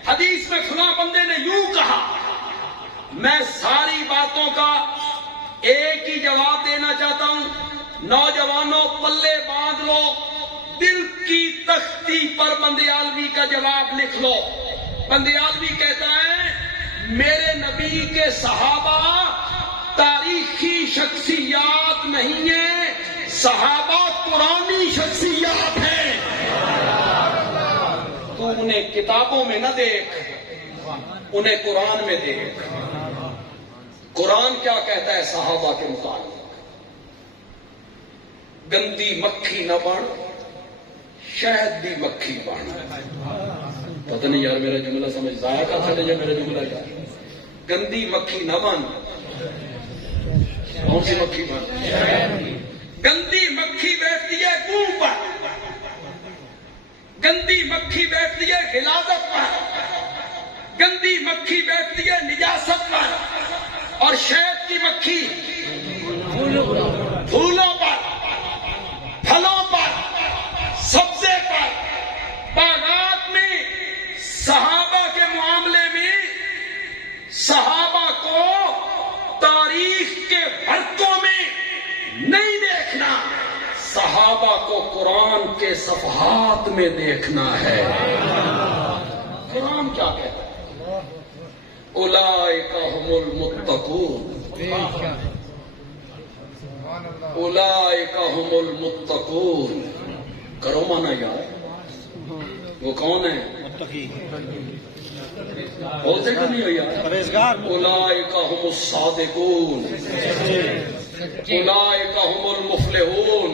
حدیث میں فلاں بندے نے یوں کہا. میں ساری باتوں کا ایک ہی جواب دینا چاہتا ہوں. نوجوانوں پلے باندھ لو، دل کی تختی پر بندیالوی کا جواب لکھ لو. بندیالوی کہتا ہے میرے نبی کے صحابہ تاریخی شخصیات نہیں ہیں، صحابہ قرآنی شخصیات ہیں. تو انہیں کتابوں میں نہ دیکھ، انہیں قرآن میں دیکھ. قرآن کیا کہتا ہے صحابہ کے متعلق؟ گندی مکھی نہ بن، شہد بھی مکھی بن. پتہ نہیں یار میرا جملہ سمجھ ضائع کا تھا یا میرا جملہ کیا؟ گندی مکھی نہ بن. کون سی مکھی بن؟ گندی مکھی بیٹھتی ہے منہ پر، گندی مکھی بیٹھتی ہے غلاظت پر، گندی مکھی بیٹھتی ہے نجاست پر، اور شہد کی مکھی پھولوں پر، پھلوں پر، سبزے پر. باغات میں صحابہ کے معاملے میں صحابہ کو تاریخ کے حلقوں میں صحابہ کو قرآن کے صفحات میں دیکھنا ہے۔ قرآن کیا کہتا ہے؟ اولئک هم المتقون، اولئک هم المتقون، کرو مانا یار، وہ کون ہے؟ بولتے کہ نہیں ہو یار؟ اولئک هم الصادقون، اولئک هم المفلحون،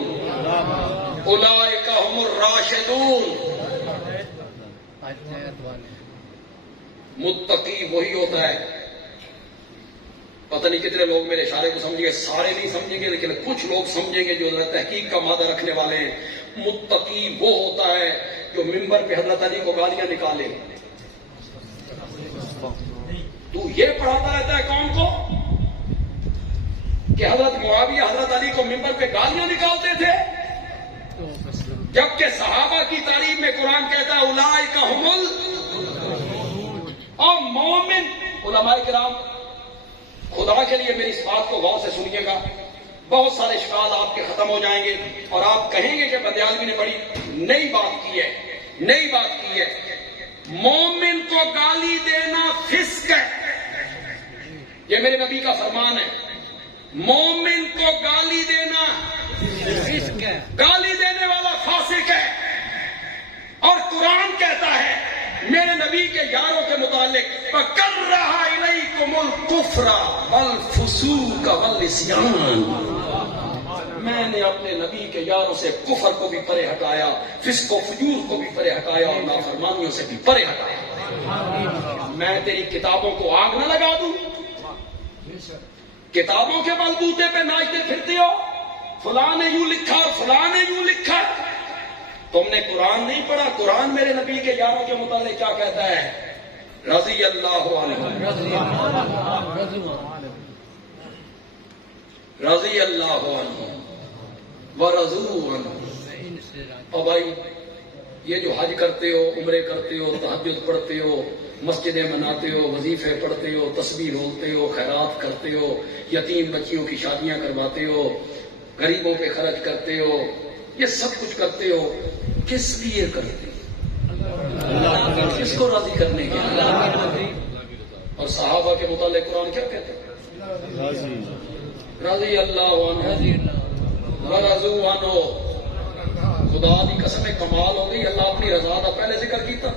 اولئک هم الراشدون۔ متقی وہی ہوتا ہے، پتہ نہیں کتنے لوگ میرے اشارے کو سمجھیں گے، سارے نہیں سمجھیں گے لیکن کچھ لوگ سمجھیں گے جو تحقیق کا مادہ رکھنے والے ہیں۔ متقی وہ ہوتا ہے جو منبر پہ حضرت علی کو گالیاں نکالے۔ تو یہ پڑھاتا رہتا ہے قوم کو کہ حضرت معاویہ حضرت علی کو منبر پہ گالیاں نکالتے تھے، جبکہ صحابہ کی تعریف میں قرآن کہتا ہے اولئک هم اور مومن۔ علماء کرام خدا کے لیے میری اس بات کو غور سے سنیے گا، بہت سارے اشکال آپ کے ختم ہو جائیں گے اور آپ کہیں گے کہ بندیالوی نے بڑی نئی بات کی ہے، نئی بات کی ہے۔ مومن کو گالی دینا فسق ہے، یہ میرے نبی کا فرمان ہے۔ مومن کو گالی دینا فسق ہے، گالی دینے والا فاسق ہے۔ اور قرآن کہتا ہے میرے نبی کے یاروں کے متعلق فَكَرَّهَ إِلَيْكُمُ الْكُفْرَ وَالْفُسُوقَ وَالْعِصْيَانَ، میں نے اپنے نبی کے یاروں سے کفر کو بھی پرے ہٹایا، فسق و فجور کو بھی پرے ہٹایا اور نافرمانیوں سے بھی پرے ہٹایا۔ میں تیری کتابوں کو آگ نہ لگا دوں؟ کتابوں کے بلبوتے پہ ناچتے پھرتے ہو، فلاں نے یوں لکھا اور فلاں نے یوں لکھا۔ تم نے قرآن نہیں پڑھا؟ قرآن میرے نبی کے یاروں کے متعلق کیا کہتا ہے؟ رضی اللہ عنہ، رضی اللہ عنہ ورضوا عنہ۔ اور بھائی یہ جو حج کرتے ہو، عمرے کرتے ہو، تہجد پڑھتے ہو، مسجدیں مناتے ہو، وظیفے پڑھتے ہو، تسبیح بولتے ہو، خیرات کرتے ہو، یتیم بچیوں کی شادیاں کرواتے ہو، غریبوں پہ خرچ کرتے ہو، یہ سب کچھ کرتے ہو، کس لیے کرتے ہو؟ کس کو راضی کرنے کے لیے؟ اور صحابہ کے متعلق قرآن کیا کہتا ہے؟ رضی اللہ عنہ ورضوا عنہ۔ خدا دی قسم کمال ہو گئی، اللہ اپنی رضا دا پہلے ذکر کیتا،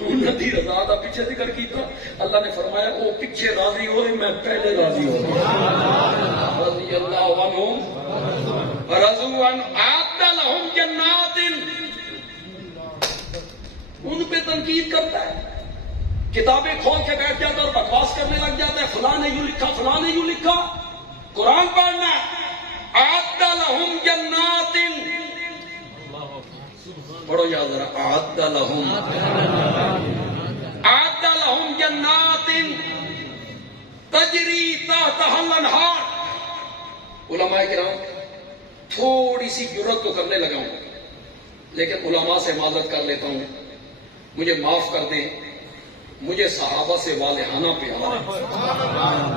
انہاں دی رضا دا پیچھے ذکر کیتا۔ اللہ نے فرمایا وہ پیچھے راضی ہوئے، میں پہلے راضی ہو گیا۔ رضی اللہ عنہ ورضوا عنہ اعد لهم جنات، ان پہ تنقید کرتا ہے، کتابیں کھول کے بیٹھ جاتا اور بکواس کرنے لگ جاتا ہے، فلاں نے یوں لکھا، فلاں نے یوں لکھا۔ قرآن پڑھنا ہے، اعد لهم جنات، پڑھو یا ذرا، اعد لهم جنات تجری تحتها الانہار۔ علماء کرام تھوڑی سی جرت تو کرنے لگا ہوں، لیکن علماء سے معذرت کر لیتا ہوں، مجھے معاف کر دیں، مجھے صحابہ سے والہانہ پیار ہے،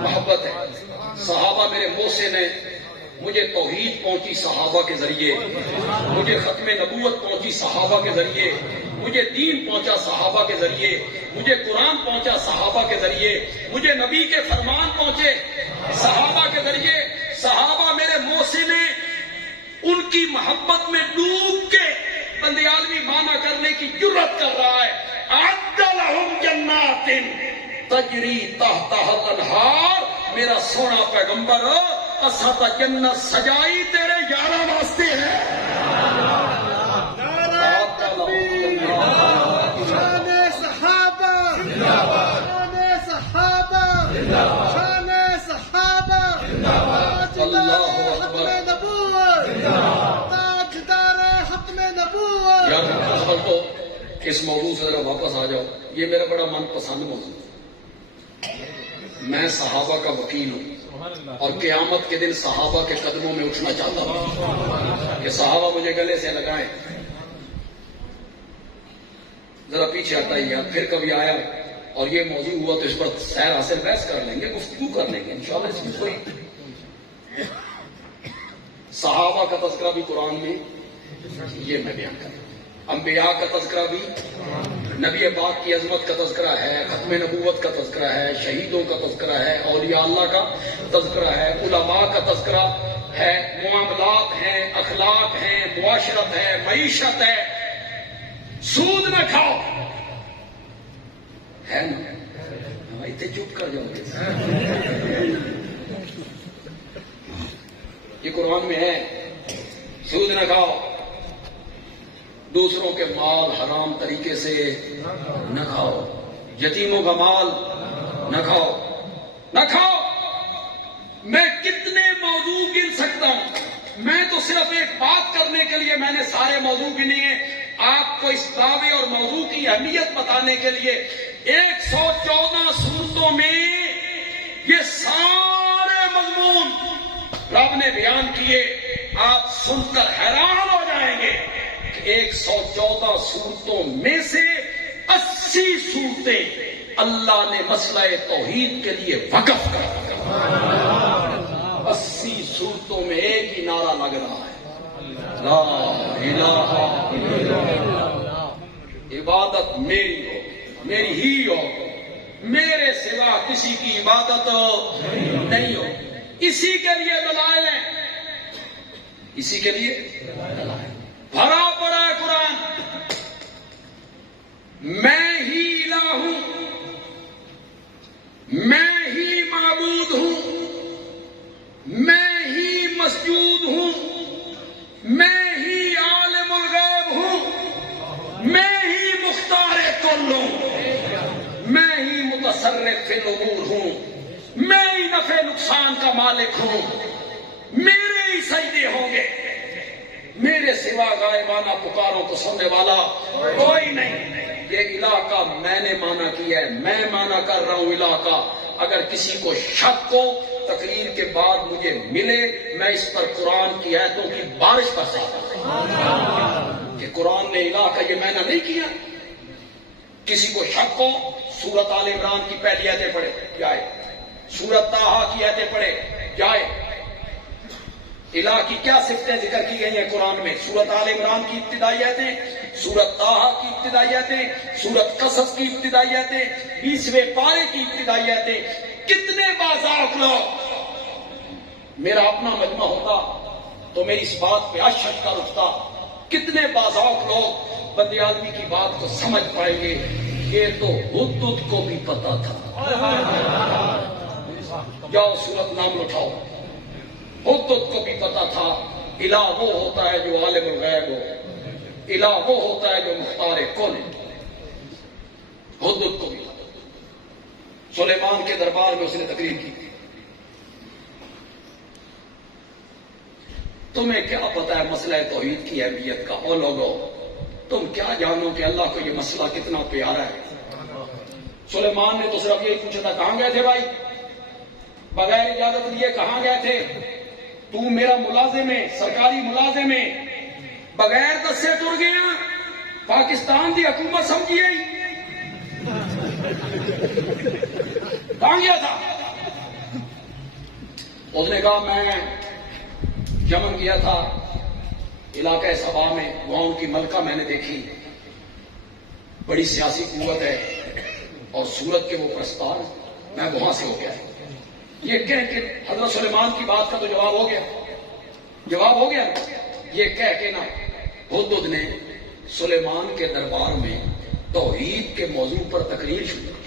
محبت ہے۔ صحابہ میرے محسن ہیں، مجھے توحید پہنچی صحابہ کے ذریعے، مجھے ختم نبوت پہنچی صحابہ کے ذریعے، مجھے دین پہنچا صحابہ کے ذریعے، مجھے قرآن پہنچا صحابہ کے ذریعے، مجھے نبی کے فرمان پہنچے صحابہ کے ذریعے۔ صحابہ میرے محسن ہیں، ان کی محبت میں ڈوب کے بندیالوی معنی کرنے کی جرت کر رہا ہے۔ اعد لهم جنات تجری تحتها الانہار، میرا سونا پیغمبر اساں تا جنت سجائی تیرے یاراں واسطے ہے۔ شان صحابہ، شان صحابہ، شان صحابہ، تاجدار ختم نبوت، تاجدار ختم نبوت۔ یار تو اس موضوع سے ذرا واپس آ جاؤ، یہ میرا بڑا من پسند موضوع۔ میں صحابہ کا وکیل ہوں اور قیامت کے دن صحابہ کے قدموں میں اٹھنا چاہتا ہوں کہ صحابہ مجھے گلے سے لگائیں۔ ذرا پیچھے ہٹائیے، پھر کبھی آیا اور یہ موضوع ہوا تو اس پر سیر حاصل بحث کر لیں گے، گفتگو کر لیں گے انشاءاللہ۔ اس میں کوئی صحابہ کا تذکرہ بھی قرآن میں یہ میں بیان کر رہا ہوں. انبیاء کا تذکرہ بھی، نبی پاک کی عظمت کا تذکرہ ہے، ختم نبوت کا تذکرہ ہے، شہیدوں کا تذکرہ ہے، اولیاء اللہ کا تذکرہ ہے، علماء کا تذکرہ ہے، معاملات ہیں، اخلاق ہیں، معاشرت ہے، معیشت ہے. سود نہ کھاؤ ہے نا؟ اتنے چپ کر جاؤ گے. یہ قرآن میں ہے. سود نہ کھاؤ، دوسروں کے مال حرام طریقے سے نہ کھاؤ، یتیموں کا مال نہ کھاؤ، نہ کھاؤ. میں کتنے موضوع گن سکتا ہوں، میں تو صرف ایک بات کرنے کے لیے میں نے سارے موضوع گنے ہیں. آپ کو اس دعوے اور موضوع کی اہمیت بتانے کے لیے 114 صورتوں میں یہ سارے مضمون رب نے بیان کیے. آپ سن کر حیران ہو جائیں گے کہ 114 صورتوں میں سے 80 صورتیں اللہ نے مسئلہ توحید کے لیے وقف کر دیا. 80 صورتوں میں ایک ہی نعرہ لگ رہا ہے، لا الہ الا اللہ. عبادت میری ہو، میری ہی ہو، میرے سوا کسی کی عبادت نہیں ہو. اسی کے لیے دلائل ہیں، اسی کے لیے بھرا پڑا ہے قرآن. میں ہی الہ ہوں، میں ہی معبود ہوں، میں ہی مسجود ہوں، میں ہی عالم الغیب ہوں، میں ہی مختار کل ہوں، میں ہی متصرف فی الامور ہوں، میں ہی نفع نقصان کا مالک ہوں، میرے ہی سجدے ہوں گے، میرے سوا غائبانہ پکاروں کو سننے والا کوئی نہیں. یہ الہ کا میں نے معنی کیا ہے، میں معنی کر رہا ہوں الہ کا. اگر کسی کو شک ہو تقریر کے بعد مجھے ملے، میں اس پر قرآن کی آیتوں کی بارش برسا کہ قرآن نے الہ کا یہ معنی نہیں کیا. کسی کو شک ہو سورت آل عمران کی پہلی آیتیں پڑھے جائے، سورت طٰہٰ کی آیتیں پڑھے جائے. الہ کی کیا صفتیں ذکر کی گئی ہیں قرآن میں؟ سورت آل عمران کی ابتدائی آیتیں، سورت طٰہٰ کی ابتدائی آیتیں، سورت قصص کی ابتدائی آیتیں، 20ویں پارے کی ابتدائی آیتیں. کتنے باذوق لوگ، میرا اپنا مجمع ہوتا تو میری اس بات پہ اشک کر اٹھتا. کتنے باذوق لوگ بندے آدمی کی بات کو سمجھ پائیں گے. یہ تو حدود کو بھی پتا تھا. جاؤ سورت نام اٹھاؤ، حدود کو بھی پتا تھا. الہ وہ ہوتا ہے جو عالم الغیب ہو، الہ وہ ہوتا ہے جو مختار کل ہے. حدود کو بھی پتا. سلیمان کے دربار میں اس نے تقریر کی. تمہیں کیا پتا ہے مسئلہ توحید کی اہمیت کا؟ او لوگو، تم کیا جانو کہ اللہ کو یہ مسئلہ کتنا پیارا ہے. سلیمان نے تو صرف یہی پوچھا تھا کہاں گئے تھے بھائی، بغیر اجازت لیے کہاں گئے تھے؟ تو میرا ملازم ہے، سرکاری ملازم ہے، بغیر دس سے ٹر گیا، پاکستان کی حکومت سمجھیے کہاں گیا تھا؟ اس نے کہا میں یمن گیا تھا، علاقہ سبا میں، وہاں ان کی ملکہ میں نے دیکھی، بڑی سیاسی قوت ہے اور سورت کے وہ پرستار، میں وہاں سے ہو گیا. یہ کہہ کہ حضرت سلیمان کی بات کا تو جواب ہو گیا، جواب ہو گیا. یہ کہہ کے نا حدود نے سلیمان کے دربار میں توحید کے موضوع پر تقریر شروع کی.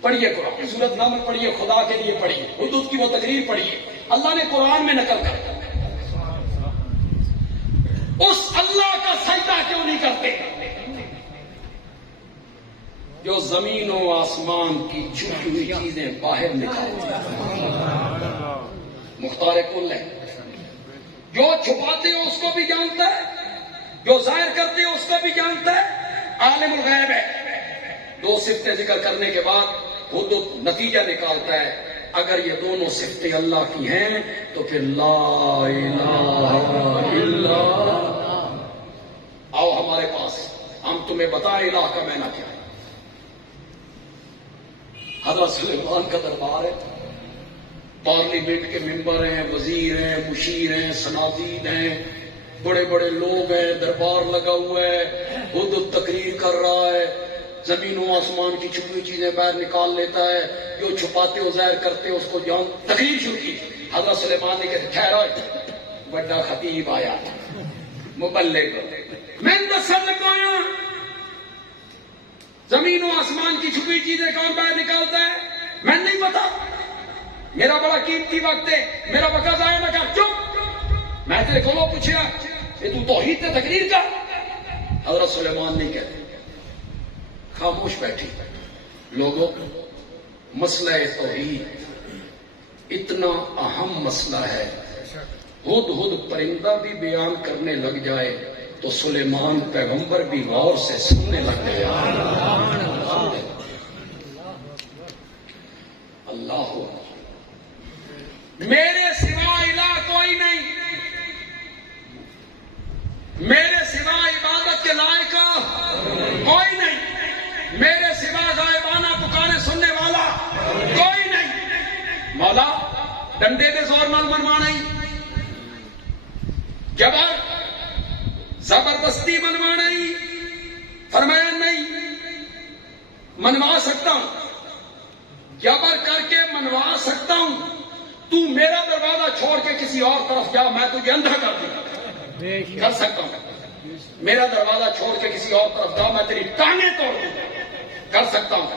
پڑھیے قرآن سورت نام پڑھیے، خدا کے لیے پڑھیے، حدود کی وہ تقریر پڑھیے. اللہ نے قرآن میں نقل کر اس اللہ کا سجدہ کیوں نہیں کرتے جو زمین و آسمان کی چھپی ہوئی چیزیں باہر نکالتے ہیں؟ مختار کل ہے، جو چھپاتے ہو اس کو بھی جانتا ہے، جو ظاہر کرتے ہو اس کو بھی جانتا ہے، عالم الغیب ہے. دو صفتیں ذکر کرنے کے بعد حدود نتیجہ نکالتا ہے، اگر یہ دونوں صفتیں اللہ کی ہیں تو پھر لا الہ الا آؤ ہمارے پاس، ہم تمہیں بتائیں الہ کا معنی کیا ہے. حضرت سلیمان کا دربار ہے، پارلیمنٹ کے ممبر ہیں، وزیر ہیں، مشیر ہیں، صنادید ہیں، بڑے بڑے لوگ ہیں، دربار لگا ہوا ہے، خود تقریر کر رہا ہے، زمین و آسمان کی چھپی چیزیں باہر نکال لیتا ہے، جو چھپاتے ہو ظاہر کرتے ہو اس کو جان تقریر شروع کی۔ حضرت سلیمان نے کہتے ٹھہرو، بڑا خطیب آیا مبلغ، میں دسن لگایا زمین و آسمان کی چھپی چیزیں کون باہر نکالتا ہے؟ میں نہیں پتا، میرا بڑا قیمتی وقت ہے، میرا وقت ضائع نہ کر، چپ۔ میں تیرے کو پوچھا کہ تو توحید سے تقریر کر؟ حضرت سلیمان نہیں کہتے، خاموش بیٹھی۔ لوگوں، مسئلہ توحید اتنا اہم مسئلہ ہے، ہد ہد پرندہ بھی بیان کرنے لگ جائے تو سلیمان پیغمبر بھی غور سے سننے لگ گئے۔ اللہ میرے سوا الہ کوئی نہیں، میرے سوا عبادت کے لائق کوئی نہیں، میرے سوا غائبانہ پکارے سننے والا کوئی نہیں۔ مولا ڈنڈے کے زور مال منوا نہیں، جبر زبردستی منوا نہیں، فرمایا نہیں منوا سکتا ہوں، جبر کر کے منوا سکتا ہوں، تو میرا دروازہ چھوڑ کے کسی اور طرف جا، میں تجھے اندھا کر دوں، کر سکتا ہوں۔ میرا دروازہ چھوڑ کے کسی اور طرف جا، میں تیری ٹانگیں توڑ دوں، کر سکتا ہوں،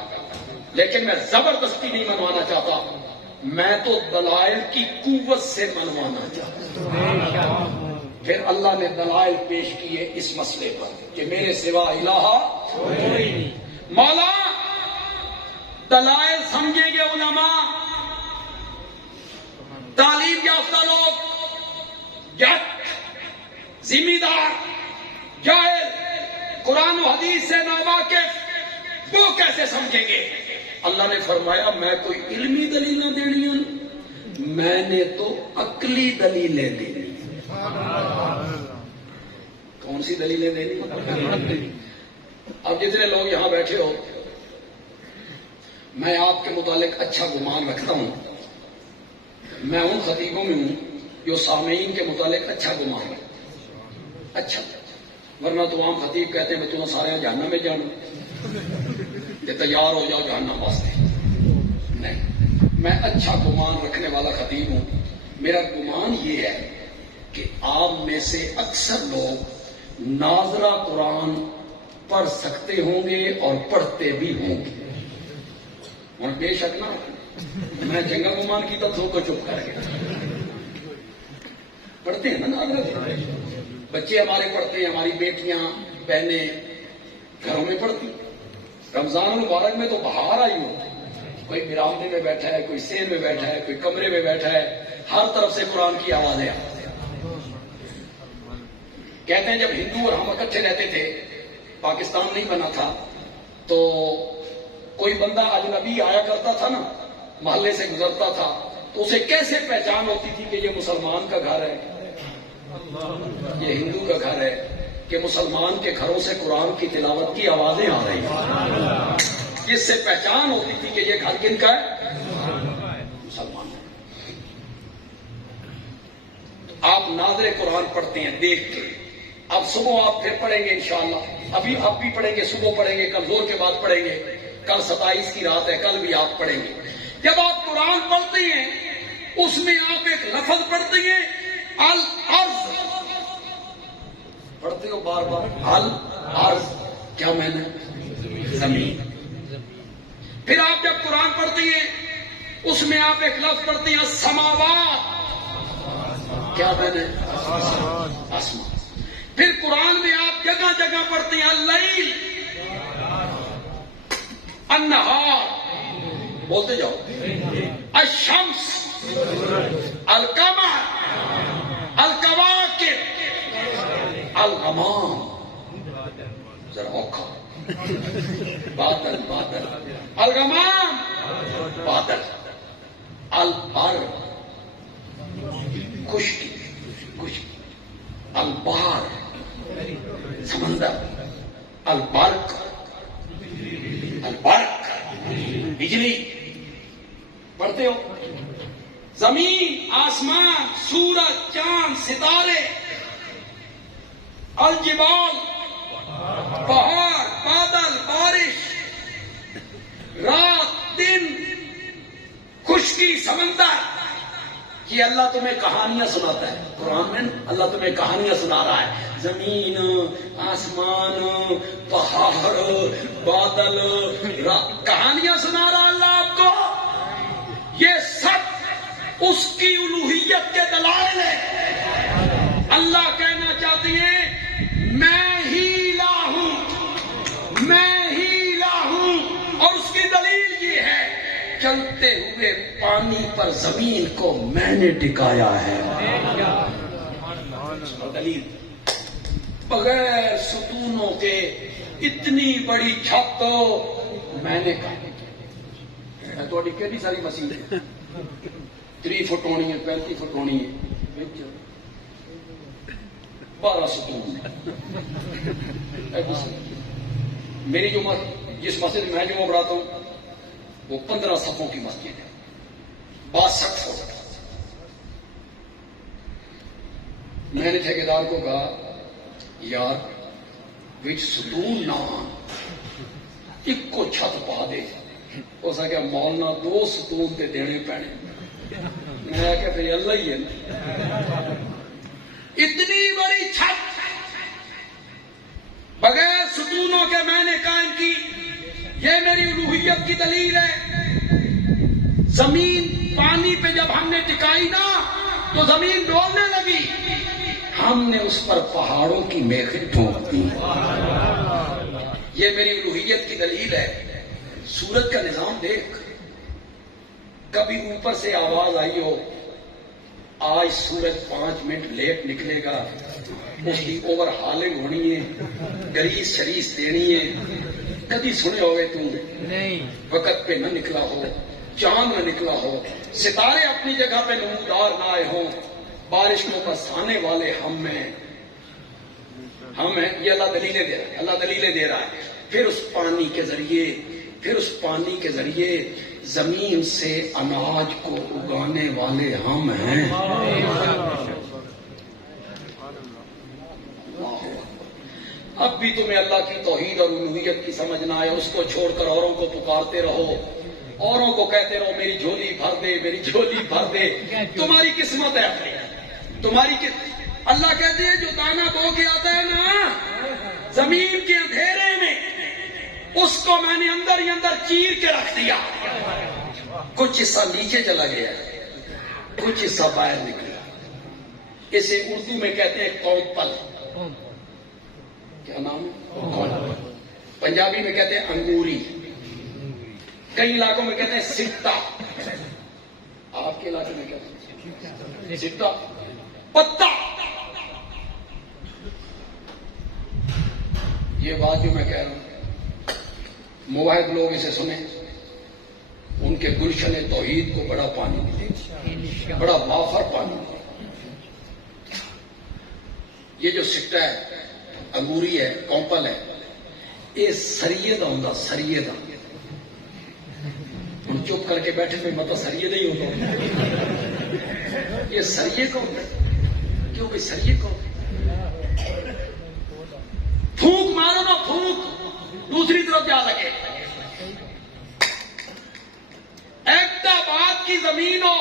لیکن میں زبردستی نہیں منوانا چاہتا، میں تو دلائل کی قوت سے منوانا چاہتا ہوں۔ پھر اللہ نے دلائل پیش کیے اس مسئلے پر کہ میرے سوا الہ کوئی نہیں۔ مولا دلائل سمجھیں گے علماء، تعلیم یافتہ لوگ، جٹ، ذمہ دار، جاہل، قرآن و حدیث سے ناواقف، وہ کیسے سمجھیں گے؟ اللہ نے فرمایا میں کوئی علمی دلیلیں دینی ہیں، میں نے تو عقلی دلیلیں دینی۔ کون سی دلیلیں دینی؟ اب جتنے لوگ یہاں بیٹھے ہو، میں آپ کے متعلق اچھا گمان رکھتا ہوں، میں ان خطیبوں میں ہوں جو سامعین کے متعلق اچھا گمان رکھتا، اچھا، ورنہ تو عام خطیب کہتے ہیں میں تمہیں سارے جہنم میں جانا، کہ تیار ہو جاؤ جہنم واسطے۔ نہیں، میں اچھا گمان رکھنے والا خطیب ہوں۔ میرا گمان یہ ہے کہ آپ میں سے اکثر لوگ ناظرہ قرآن پڑھ سکتے ہوں گے اور پڑھتے بھی ہوں گے، اور بے شک نہ میں جنگا گمان کی تو کو چپ کر گیا۔ پڑھتے ہیں نا ناظرہ، بچے ہمارے پڑھتے ہیں، ہماری بیٹیاں بہنیں گھروں میں پڑھتی۔ رمضان المبارک میں تو بہار آئی ہوتی، کوئی برامدے میں بیٹھا ہے، کوئی سین میں بیٹھا ہے، کوئی کمرے میں بیٹھا ہے، ہر طرف سے قرآن کی آوازیں آتی ہیں۔ کہتے ہیں جب ہندو اور ہم اکٹھے رہتے تھے، پاکستان نہیں بنا تھا، تو کوئی بندہ اجنبی آیا کرتا تھا نا، محلے سے گزرتا تھا، تو اسے کیسے پہچان ہوتی تھی کہ یہ مسلمان کا گھر ہے، یہ ہندو کا گھر ہے، کہ مسلمان کے گھروں سے قرآن کی تلاوت کی آوازیں آ رہی ہیں، جس سے پہچان ہوتی تھی کہ یہ گھر کن کا ہے، مسلمان۔ آپ ناظر قرآن پڑھتے ہیں دیکھ کے، اب صبح آپ پھر پڑھیں گے انشاءاللہ، ابھی آپ بھی پڑھیں گے، صبح پڑھیں گے، کل زور کے بعد پڑھیں گے، کل 27 کی رات ہے، کل بھی آپ پڑھیں گے۔ جب آپ قرآن پڑھتے ہیں اس میں آپ ایک لفظ پڑھتے ہیں الارض، پڑھتے ہو بار بار الارض، کیا معنی؟ زمین۔ پھر آپ جب قرآن پڑھتے ہیں اس میں آپ ایک لفظ پڑھتے ہیں السماوات، کیا معنی؟ آسمان۔ پھر قرآن میں آپ جگہ جگہ پڑھتے ہیں اللیل، النہار، بولتے جاؤ، الشمس، القمر، الکواکب، الغمام، ذرا اوکھا، بادل، بادل، الغمام، بادل، البر، خشکی، خشکی، البحر، سمندر، البرق، البرق، بجلی، پڑھتے ہو؟ زمین، آسمان، سورج، چاند، ستارے، الجبال، پہاڑ، بادل، بارش، رات، دن، خشکی، سمندر، یہ اللہ تمہیں کہانیاں سناتا ہے. قرآن میں اللہ تمہیں کہانیاں سنا رہا ہے. زمین، آسمان، پہاڑ، بادل، کہانیاں سنا رہا اللہ آپ کو. یہ سب اس کی الوہیت کے دلائل ہیں. اللہ کہنا چاہتی ہیں میں ہی الہ ہوں، میں ہی الہ ہوں. اور اس کی دلیل یہ ہے چلتے ہوئے پانی پر زمین کو میں نے ٹکایا ہے. دلیل بغیر ستونوں کے اتنی بڑی چھت میں نے کہا. تھوڑی کیڑی ساری مسیح 3 فٹ ہونی ہے، 35 فٹ ہونی ہے، 12 ستون. میری جو جس مسجد میں جمعہ پڑھاتا ہوں وہ 15 صفوں کی مسجد ہے، 62 فٹ. میں نے ٹھیکیدار کو کہا یار وچ ستون نہ ایک کو چھت پا دے. اس نے کہا مولانا 2 ستون تے دینے پینے. میں نے کہا پھر اللہ ہی ہے نا. اتنی بڑی چھت بغیر ستونوں کے میں نے قائم کی. یہ میری الوہیت کی دلیل ہے. زمین پانی پہ جب ہم نے ٹکائی نا تو زمین ڈولنے لگی. ہم نے اس پر پہاڑوں کی میخیں ٹھونک دی. یہ میری الوہیت کی دلیل ہے. سورج کا نظام دیکھ. کبھی اوپر سے آواز آئی ہو آج سورج 5 منٹ لیٹ نکلے گا، اس کی اوور ہالنگ ہونی ہے، گریس شریس دینی ہے. کبھی سنے ہوئے تم نہیں وقت پہ نہ نکلا ہو، چاند نہ نکلا ہو، ستارے اپنی جگہ پہ نمودار نہ آئے ہوں. بارش کو برسانے والے ہم ہیں. یہ اللہ دلیلیں دے رہا ہے. اللہ دلیلیں دے رہا ہے. پھر اس پانی کے ذریعے زمین سے اناج کو اگانے والے ہم ہیں. اب بھی تمہیں اللہ کی توحید اور الوہیت کی سمجھنا ہے. اس کو چھوڑ کر اوروں کو پکارتے رہو، اوروں کو کہتے رہو میری جھولی بھر دے، میری جھولی بھر دے. تمہاری قسمت ہے اپنی. اللہ کہتے ہیں جو دانا بو کے آتا ہے نا زمین کے اندھیرے میں، اس کو میں نے اندر ہی اندر چیر کے رکھ دیا. کچھ حصہ نیچے چلا گیا، کچھ حصہ باہر نکلا. اسے اردو میں کہتے ہیں کومپل. کیا نام ہے؟ پنجابی میں کہتے ہیں انگوری، کئی علاقوں میں کہتے ہیں سکتا. آپ کے علاقے میں کہتے ہیں سکتا. پتا. یہ بات جو میں کہہ رہا ہوں موحد لوگ اسے سنیں. ان کے گلشن توحید کو بڑا پانی ملے، بڑا وافر پانی ملے. یہ جو سکتا ہے، انگوری ہے، کومپل ہے، یہ سریے دا ہوں. سریے دا ہم چپ کر کے بیٹھے پہ مطلب سریے دا ہی ہوتا. یہ سریے کو کیوں کہ سریے کو پھونک مارو نا، پھونک دوسری طرف جا لگے. آباد کی زمین ہو،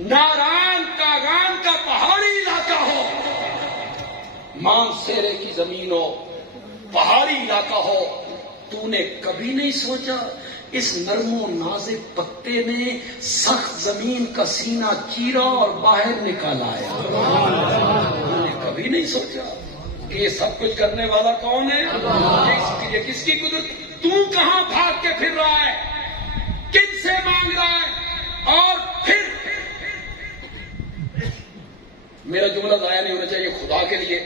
ناران کاغان کا پہاڑی علاقہ ہو، مانسیرے کی زمین ہو، پہاڑی علاقہ ہو، تو نے کبھی نہیں سوچا اس نرم و نازک پتے نے سخت زمین کا سینہ چیرا اور باہر نکالا ہے. تو نے کبھی نہیں سوچا کہ یہ سب کچھ کرنے والا کون ہے؟ یہ کس کی قدرت؟ تو کہاں بھاگ کے پھر رہا ہے؟ کن سے مانگ رہا ہے؟ اور پھر میرا جملہ ضائع نہیں ہونا چاہیے خدا کے لیے،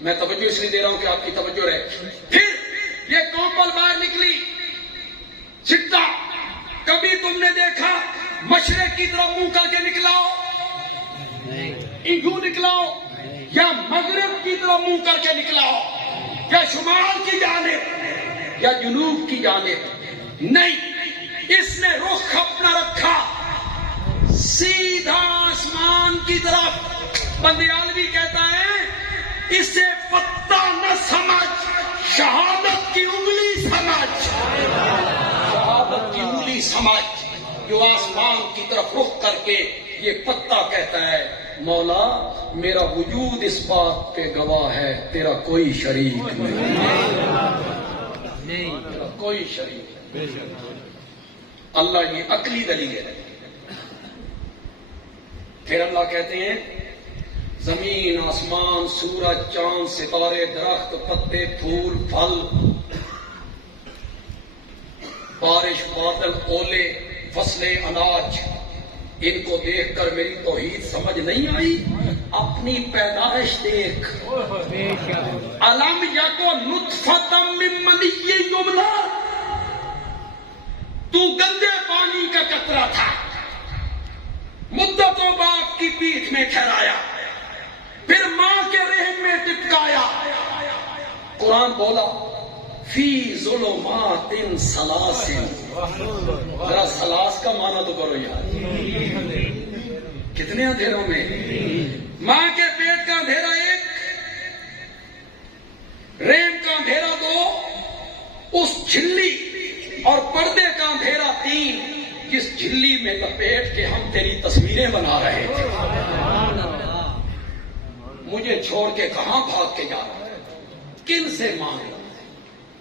میں توجہ اس لیے دے رہا ہوں کہ آپ کی توجہ رہے. پھر یہ کومپل باہر نکلی. سکتا کبھی تم نے دیکھا مشرق کی طرف منہ کر کے نکلاؤ، یوں نکلاؤ، یا مغرب کی طرف منہ کر کے نکلاؤ، یا شمال کی جانب یا جنوب کی جانب؟ نہیں، اس نے رخ اپنا رکھا کی طرف بندیالوی کہتا ہے اسے پتا نہ سمجھ، شہادت کی انگلی سمجھ، شہادت کی انگلی سمجھ، جو آسمان کی طرف رخ کر کے یہ پتا کہتا ہے مولا میرا وجود اس بات پہ گواہ ہے تیرا کوئی شریک نہیں، تیرا کوئی شریک نہیں۔ اللہ یہ عقلی دلیل ہے۔ پھر اللہ کہتے ہیں زمین، آسمان، سورج، چاند، ستارے، درخت، پتے، پھول، پھل، بارش، بادل، اولے، فصلیں، اناج، ان کو دیکھ کر میری توحید سمجھ نہیں آئی؟ اپنی پیدائش دیکھ، الم یکن نطفۃ من منی یمنی، تو گندے پانی کا قطرہ تھا، مدتوں باپ کی پیٹھ میں ٹھہرایا، پھر ماں کے رحم میں ٹپکایا۔ قرآن بولا فی ظلمات سلاسل، ذرا سلاس کا معنی تو کرو یار، کتنے اندھیروں میں؟ ماں کے پیٹ کا اندھیرا ایک، رحم کا اندھیرا دو، اس جھلی اور پردے کا اندھیرا تین، جس جھلی میں لپیٹ کے ہم تیری تصویریں بنا رہے تھے۔ مجھے چھوڑ کے کہاں بھاگ کے جا رہا ہے؟ کن سے مانگ رہا ہے؟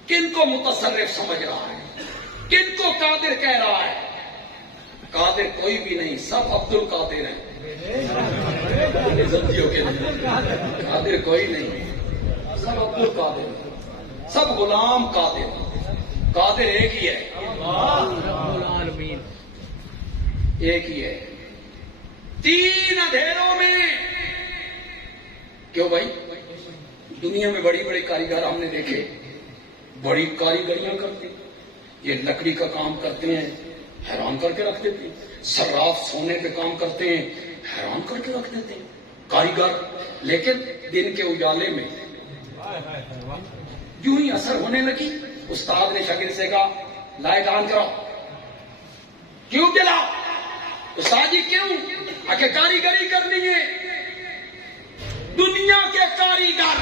کن کو متصرف سمجھ رہا ہے؟ کن کو قادر کہہ رہا ہے؟ قادر کوئی بھی نہیں، سب عبد القادر ہیں۔ قادر کوئی نہیں، سب عبد القادر ہیں، سب غلام قادر ہیں۔ قادر ایک ہی ہے، ایک ہی ہے۔ تین اندھیروں میں کیوں بھائی؟ دنیا میں بڑی بڑی کاریگر ہم نے دیکھے، بڑی کاریگریاں کرتے، یہ لکڑی کا کام کرتے ہیں، حیران کر کے رکھ دیتے ہیں، صراف سونے پہ کام کرتے ہیں، حیران کر کے رکھ دیتے ہیں کاریگر۔ لیکن دن کے اجالے میں یوں ہی اثر ہونے لگی، استاد نے شاگرد سے کہا لائٹ آن کرو، کیوں جلاؤ؟ استاد جی کیوں؟ آگے کاریگری کرنی ہے۔ دنیا کے کاریگر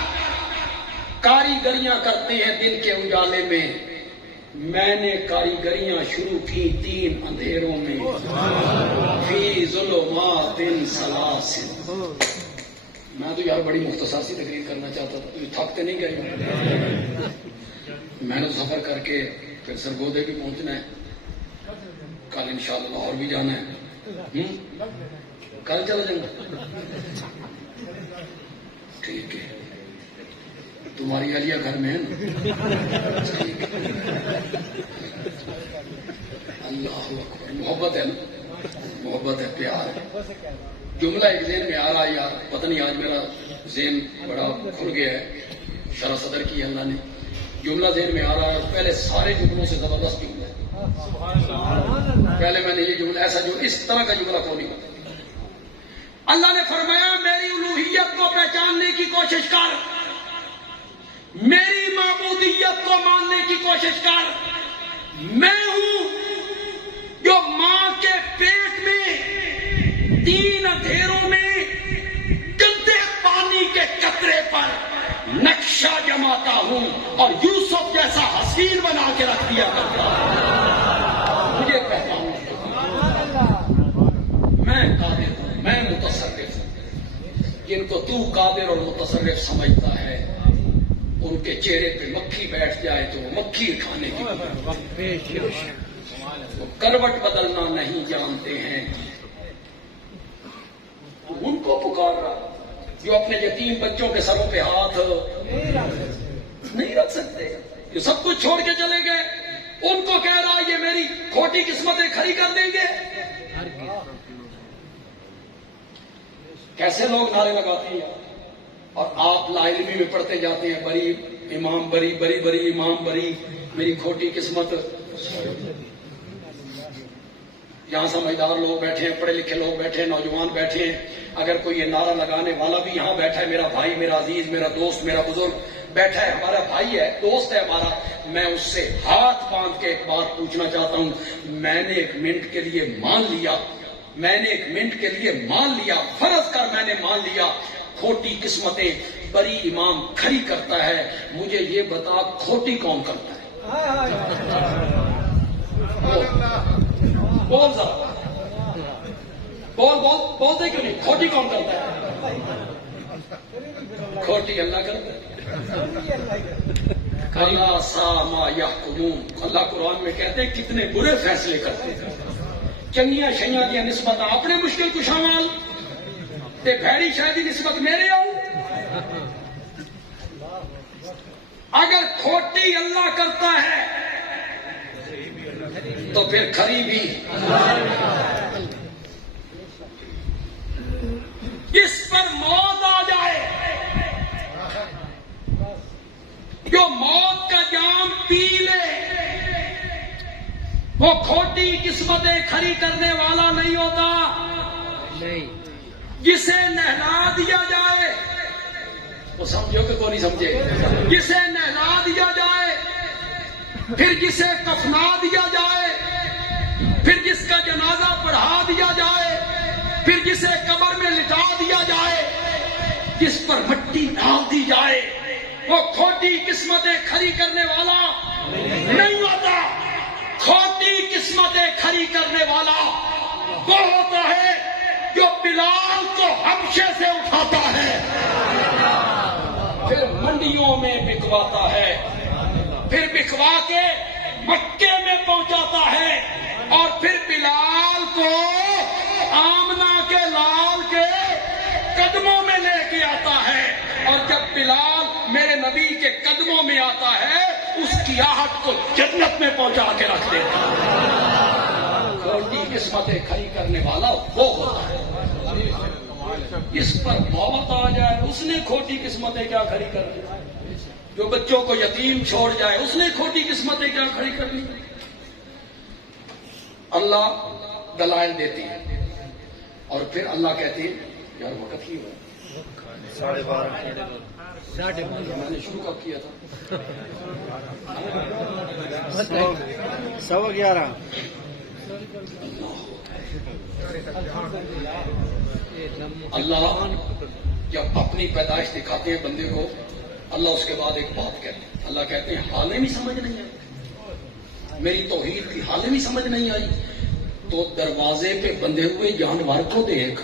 کاریگریاں کرتے ہیں دن کے اجالے میں، میں نے کاریگریاں شروع کی تین اندھیروں میں، فی ظلمات سلاسل۔ میں تو یار بڑی مختصر سی تقریر کرنا چاہتا تھا، تو تھکتے نہیں گئے؟ میں نے سفر کر کے پھر سرگودے بھی پہنچنا ہے، کل انشاءاللہ لاہور بھی جانا ہے، کل چلا جائیں گا؟ ٹھیک ہے، تمہاری علیہ گھر میں ہے نا؟ اللہ اکبر، محبت ہے نا، محبت ہے، پیار ہے۔ جملہ ایک ذہن میں آ رہا ہے یار، پتہ نہیں آج میرا ذہن بڑا کھل گیا ہے، شرح صدر کی اللہ نے، جملہ ذہن میں آ رہا ہے، پہلے سارے جملوں سے زبردست جملہ ہے، پہلے میں نے یہ جملہ ایسا جو اس طرح کا جملہ کو نہیں ہوتا۔ اللہ نے فرمایا میری الوہیت کو پہچاننے کی کوشش کر، میری معبودیت کو ماننے کی کوشش کر۔ میں ہوں جو ماں کے پیٹ میں تین اندھیروں میں گندے پانی کے قطرے پر نقشہ جماتا ہوں اور یوسف جیسا حسین بنا کے رکھ دیا کرتا ہوں۔ مجھے پہچاننا، میں قادر ہوں، میں متصرف ہوں۔ جن کو تو قادر اور متصرف سمجھتا ہے ان کے چہرے پہ مکھی بیٹھ جائے تو وہ مکھی کھانے کی، وہ کروٹ بدلنا نہیں جانتے ہیں۔ ان کو پکار رہا جو اپنے یتیم بچوں کے سروں پہ ہاتھ نہیں رکھ سکتے، جو سب کچھ چھوڑ کے چلے گئے، ان کو کہہ رہا یہ میری کھوٹی قسمتیں کھڑی کر دیں گے۔ کیسے لوگ نعرے لگاتے ہیں اور آپ لا علمی میں پڑھتے جاتے ہیں، بری امام بری، بری بری امام بری، میری کھوٹی قسمت۔ یہاں سمجھدار لوگ بیٹھے ہیں، پڑھے لکھے لوگ بیٹھے ہیں، نوجوان بیٹھے ہیں، اگر کوئی یہ نعرہ لگانے والا بھی یہاں بیٹھا ہے، میرا بھائی، میرا عزیز، میرا دوست، میرا بزرگ بیٹھا ہے، ہمارا بھائی ہے، دوست ہے ہمارا، میں اس سے ہاتھ باندھ کے ایک بات پوچھنا چاہتا ہوں، میں نے ایک منٹ کے لیے مان لیا میں نے 1 منٹ کے لیے مان لیا، فرض کر میں نے مان لیا کھوٹی قسمتیں بری امام کھڑی کرتا ہے، مجھے یہ بتا کھوٹی کون کرتا ہے؟ بول ذرا، بولتے کیوں نہیں؟ کھوٹی کون کرتا ہے؟ کھوٹی اللہ کرتا ہے۔ اللہ سا ما یحکمون، اللہ قرآن میں کہتے ہیں کتنے برے فیصلے کرتے ہیں۔ چنگیاں شیاں دیا نسبت اپنے مشکل کشا مال تے بھیڑی شاید نسبت میرے آؤ۔ اگر کھوٹی اللہ کرتا ہے تو پھر کھری بھی جس پر موت آ جائے، جو موت کا جام پی لے، وہ کھوٹی قسمتیں کھڑی کرنے والا نہیں ہوتا۔ جسے نہلا دیا جائے، وہ سمجھو کہ کوئی نہیں سمجھے، جسے نہلا دیا جائے، پھر جسے کفنا دیا جائے، پھر جس کا جنازہ پڑھا دیا جائے، پھر جسے قبر میں لٹا دیا جائے، جس پر مٹی ڈال دی جائے، وہ کھوٹی قسمتیں کھڑی کرنے والا نہیں ہوتا۔ کھوٹی قسمتیں کھڑی کرنے والا وہ ہوتا ہے جو بلال کو حبشے سے اٹھاتا ہے، پھر منڈیوں میں بکواتا ہے، پھر بکوا کے مکے میں پہنچاتا ہے، اور پھر بلال کو آمنہ کے لال کے قدموں میں لے کے آتا ہے، اور جب بلال میرے نبی کے قدموں میں آتا ہے اس کی آہٹ کو جنت میں پہنچا کے رکھ دیتا ہے۔ کھوٹی قسمتیں کھڑی کرنے والا وہ ہوتا ہے۔ اس پر موت آ جائے، اس نے کھوٹی قسمتیں کیا کھڑی کرنی؟ جو بچوں کو یتیم چھوڑ جائے، اس نے کھوٹی قسمتیں کیا کھڑی کرنی؟ اللہ دلائل دیتی ہے، اور پھر اللہ کہتی ہے یار وقت ہی ہوا 12:30 میں نے شروع کب کیا تھا؟ 11:15 اللہ جب اپنی پیدائش دکھاتے ہیں بندے کو، اللہ اس کے بعد ایک بات کہتے ہیں، اللہ کہتے ہیں حالیں بھی سمجھ نہیں آئی، میری توحید کی حالیں بھی سمجھ نہیں آئی، تو دروازے پہ بندھے ہوئے جانور کو دیکھ،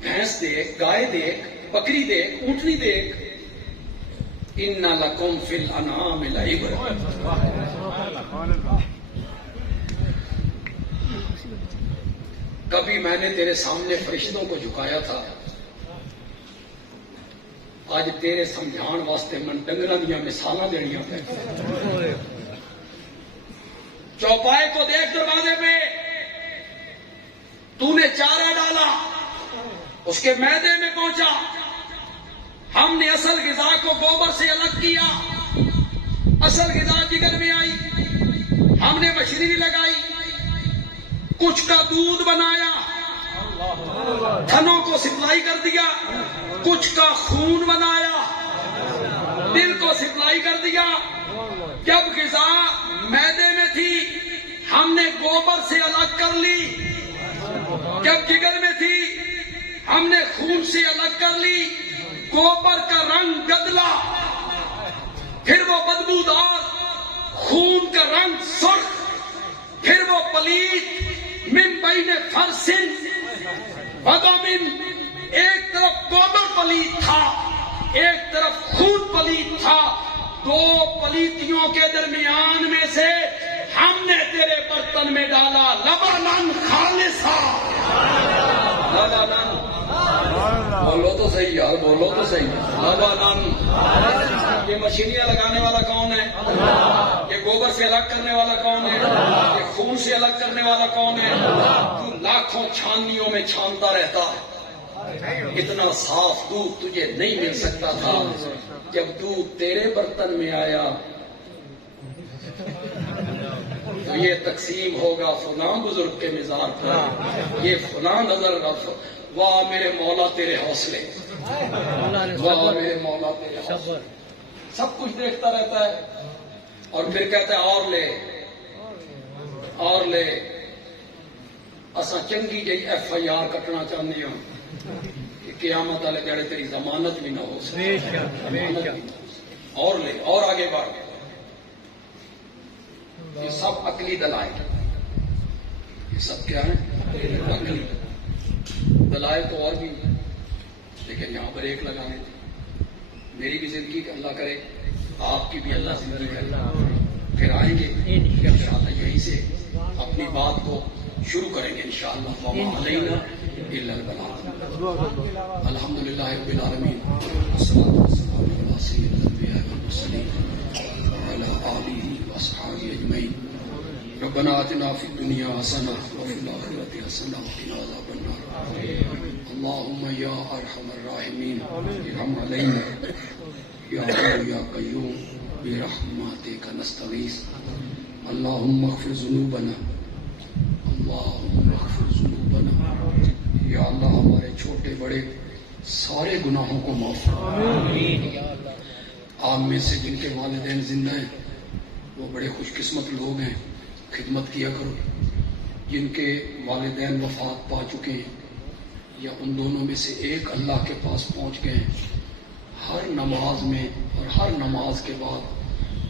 بھینس دیکھ، گائے دیکھ، بکری دیکھ، اونٹنی دیکھ، ان لکم فی الانعام لعبرۃ۔ کبھی میں نے تیرے سامنے فرشتوں کو جھکایا تھا، آج تیرے سمجھان واسطے من ڈنگراں دیا مثالاں دینیاں پہ۔ چوپائے کو دیکھ دروازے پہ، تو نے چارہ ڈالا، اس کے معدے میں پہنچا، ہم نے اصل غذا کو گوبر سے الگ کیا، اصل غذا جگر میں آئی، ہم نے مشینری لگائی، کچھ کا دودھ بنایا، تھنوں کو سپلائی کر دیا، کچھ کا خون بنایا، دل کو سپلائی کر دیا۔ جب غذا معدے میں تھی ہم نے گوبر سے الگ کر لی، جب جگر میں تھی ہم نے خون سے الگ کر لی، گوبر کا رنگ گدلا، پھر وہ بدبودار، خون کا رنگ سرخ، پھر وہ پلید، من بین فرسن ودمن، ایک طرف گوبر پلید تھا، ایک طرف خون پلید تھا، دو پلیتیوں کے درمیان میں سے ہم نے تیرے برتن میں ڈالا لبنان خالصا، لبنان، بولو تو صحیح یار، بولو تو صحیح، لبنان۔ یہ مشینیاں لگانے والا کون ہے؟ یہ گوبر سے الگ کرنے والا کون ہے؟ یہ خون سے الگ کرنے والا کون ہے؟ تو لاکھوں چھاننیوں میں چھانتا رہتا، اتنا صاف دودھ تجھے نہیں مل سکتا تھا، جب دودھ تیرے برتن میں آیا تو یہ تقسیم ہوگا فلاں بزرگ کے مزار پر، یہ فلاں نظر رکھ، واہ میرے مولا تیرے حوصلے، واہ میرے مولا تیرے حوصلے، سب کچھ دیکھتا رہتا ہے، اور پھر کہتا ہے اور لے اور لے، اسا چنگی جی FIR کٹنا چاہتے ہیں کہ قیامت والے دیہڑے تیری ضمانت بھی نہ ہو سکے، ضمانت بھی نہ ہو سکے۔ اور لے اور آگے بڑھ، یہ سب عقلی دلائل، یہ سب کیا ہے؟ عقلی دلائل تو اور بھی، لیکن یہاں پر ایک لگا لیتے، میری بھی زندگی اللہ کرے، آپ کی بھی اللہ زندگی کرے، پھر آئیں گے انشاءاللہ یہیں سے اپنی بات کو شروع کریں گے انشاءاللہ۔ وما علینا الا البلاغ۔ الحمدللہ رب العالمین، والصلاة والسلام علی سید الانبیاء والمرسلین وعلی آلہ واصحابہ اجمعین۔ ربنا آتنا فی الدنیا حسنہ وفی الآخرۃ حسنہ وقنا عذاب النار۔ اللہم یا ارحم الراحمین ارحم علینا یا حی یا قیوم برحمتک نستغیث۔ اللہم اغفر ذنوبنا، اللہم اغفر ذنوبنا، یا اللہ ہمارے چھوٹے بڑے سارے گناہوں کو معاف فرما۔ آپ میں سے جن کے والدین زندہ ہیں وہ بڑے خوش قسمت لوگ ہیں، خدمت کیا کرو۔ جن کے والدین وفات پا چکے ہیں یا ان دونوں میں سے ایک اللہ کے پاس پہنچ گئے ہیں، ہر نماز میں اور ہر نماز کے بعد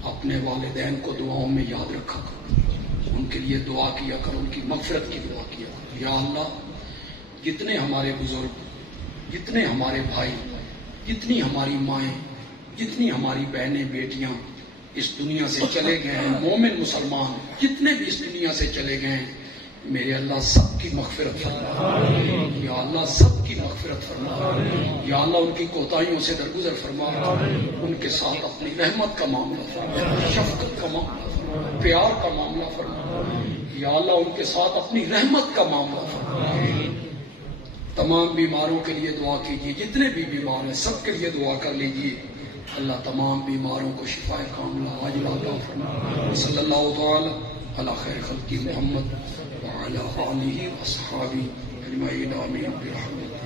اپنے والدین کو دعاؤں میں یاد رکھا کرو، ان کے لیے دعا کیا کرو، ان کی مغفرت کی دعا کیا کرو۔ یا اللہ جتنے ہمارے بزرگ، جتنے ہمارے بھائی، جتنی ہماری مائیں، جتنی ہماری بہنیں بیٹیاں اس دنیا سے چلے گئے ہیں، مومن مسلمان جتنے بھی اس دنیا سے چلے گئے ہیں، میرے اللہ سب کی مغفرت فرما، یا اللہ سب کی مغفرت فرما، یا اللہ ان کی کوتاہیوں سے درگزر فرما، ان کے ساتھ اپنی رحمت کا معاملہ فرما، شفقت کا معاملہ فرما، پیار کا معاملہ فرما، یا اللہ ان کے ساتھ اپنی رحمت کا معاملہ فرما۔ تمام بیماروں کے لیے دعا کیجیے، جتنے بھی بیمار ہیں سب کے لیے دعا کر لیجیے، اللہ تمام بیماروں کو شفاء کاملہ عاجلہ عطا فرما۔ صلی اللہ تعالی علی خیر خلق محمد وعلی آلہ واصحابہ اجمعین، آمین برحمتک۔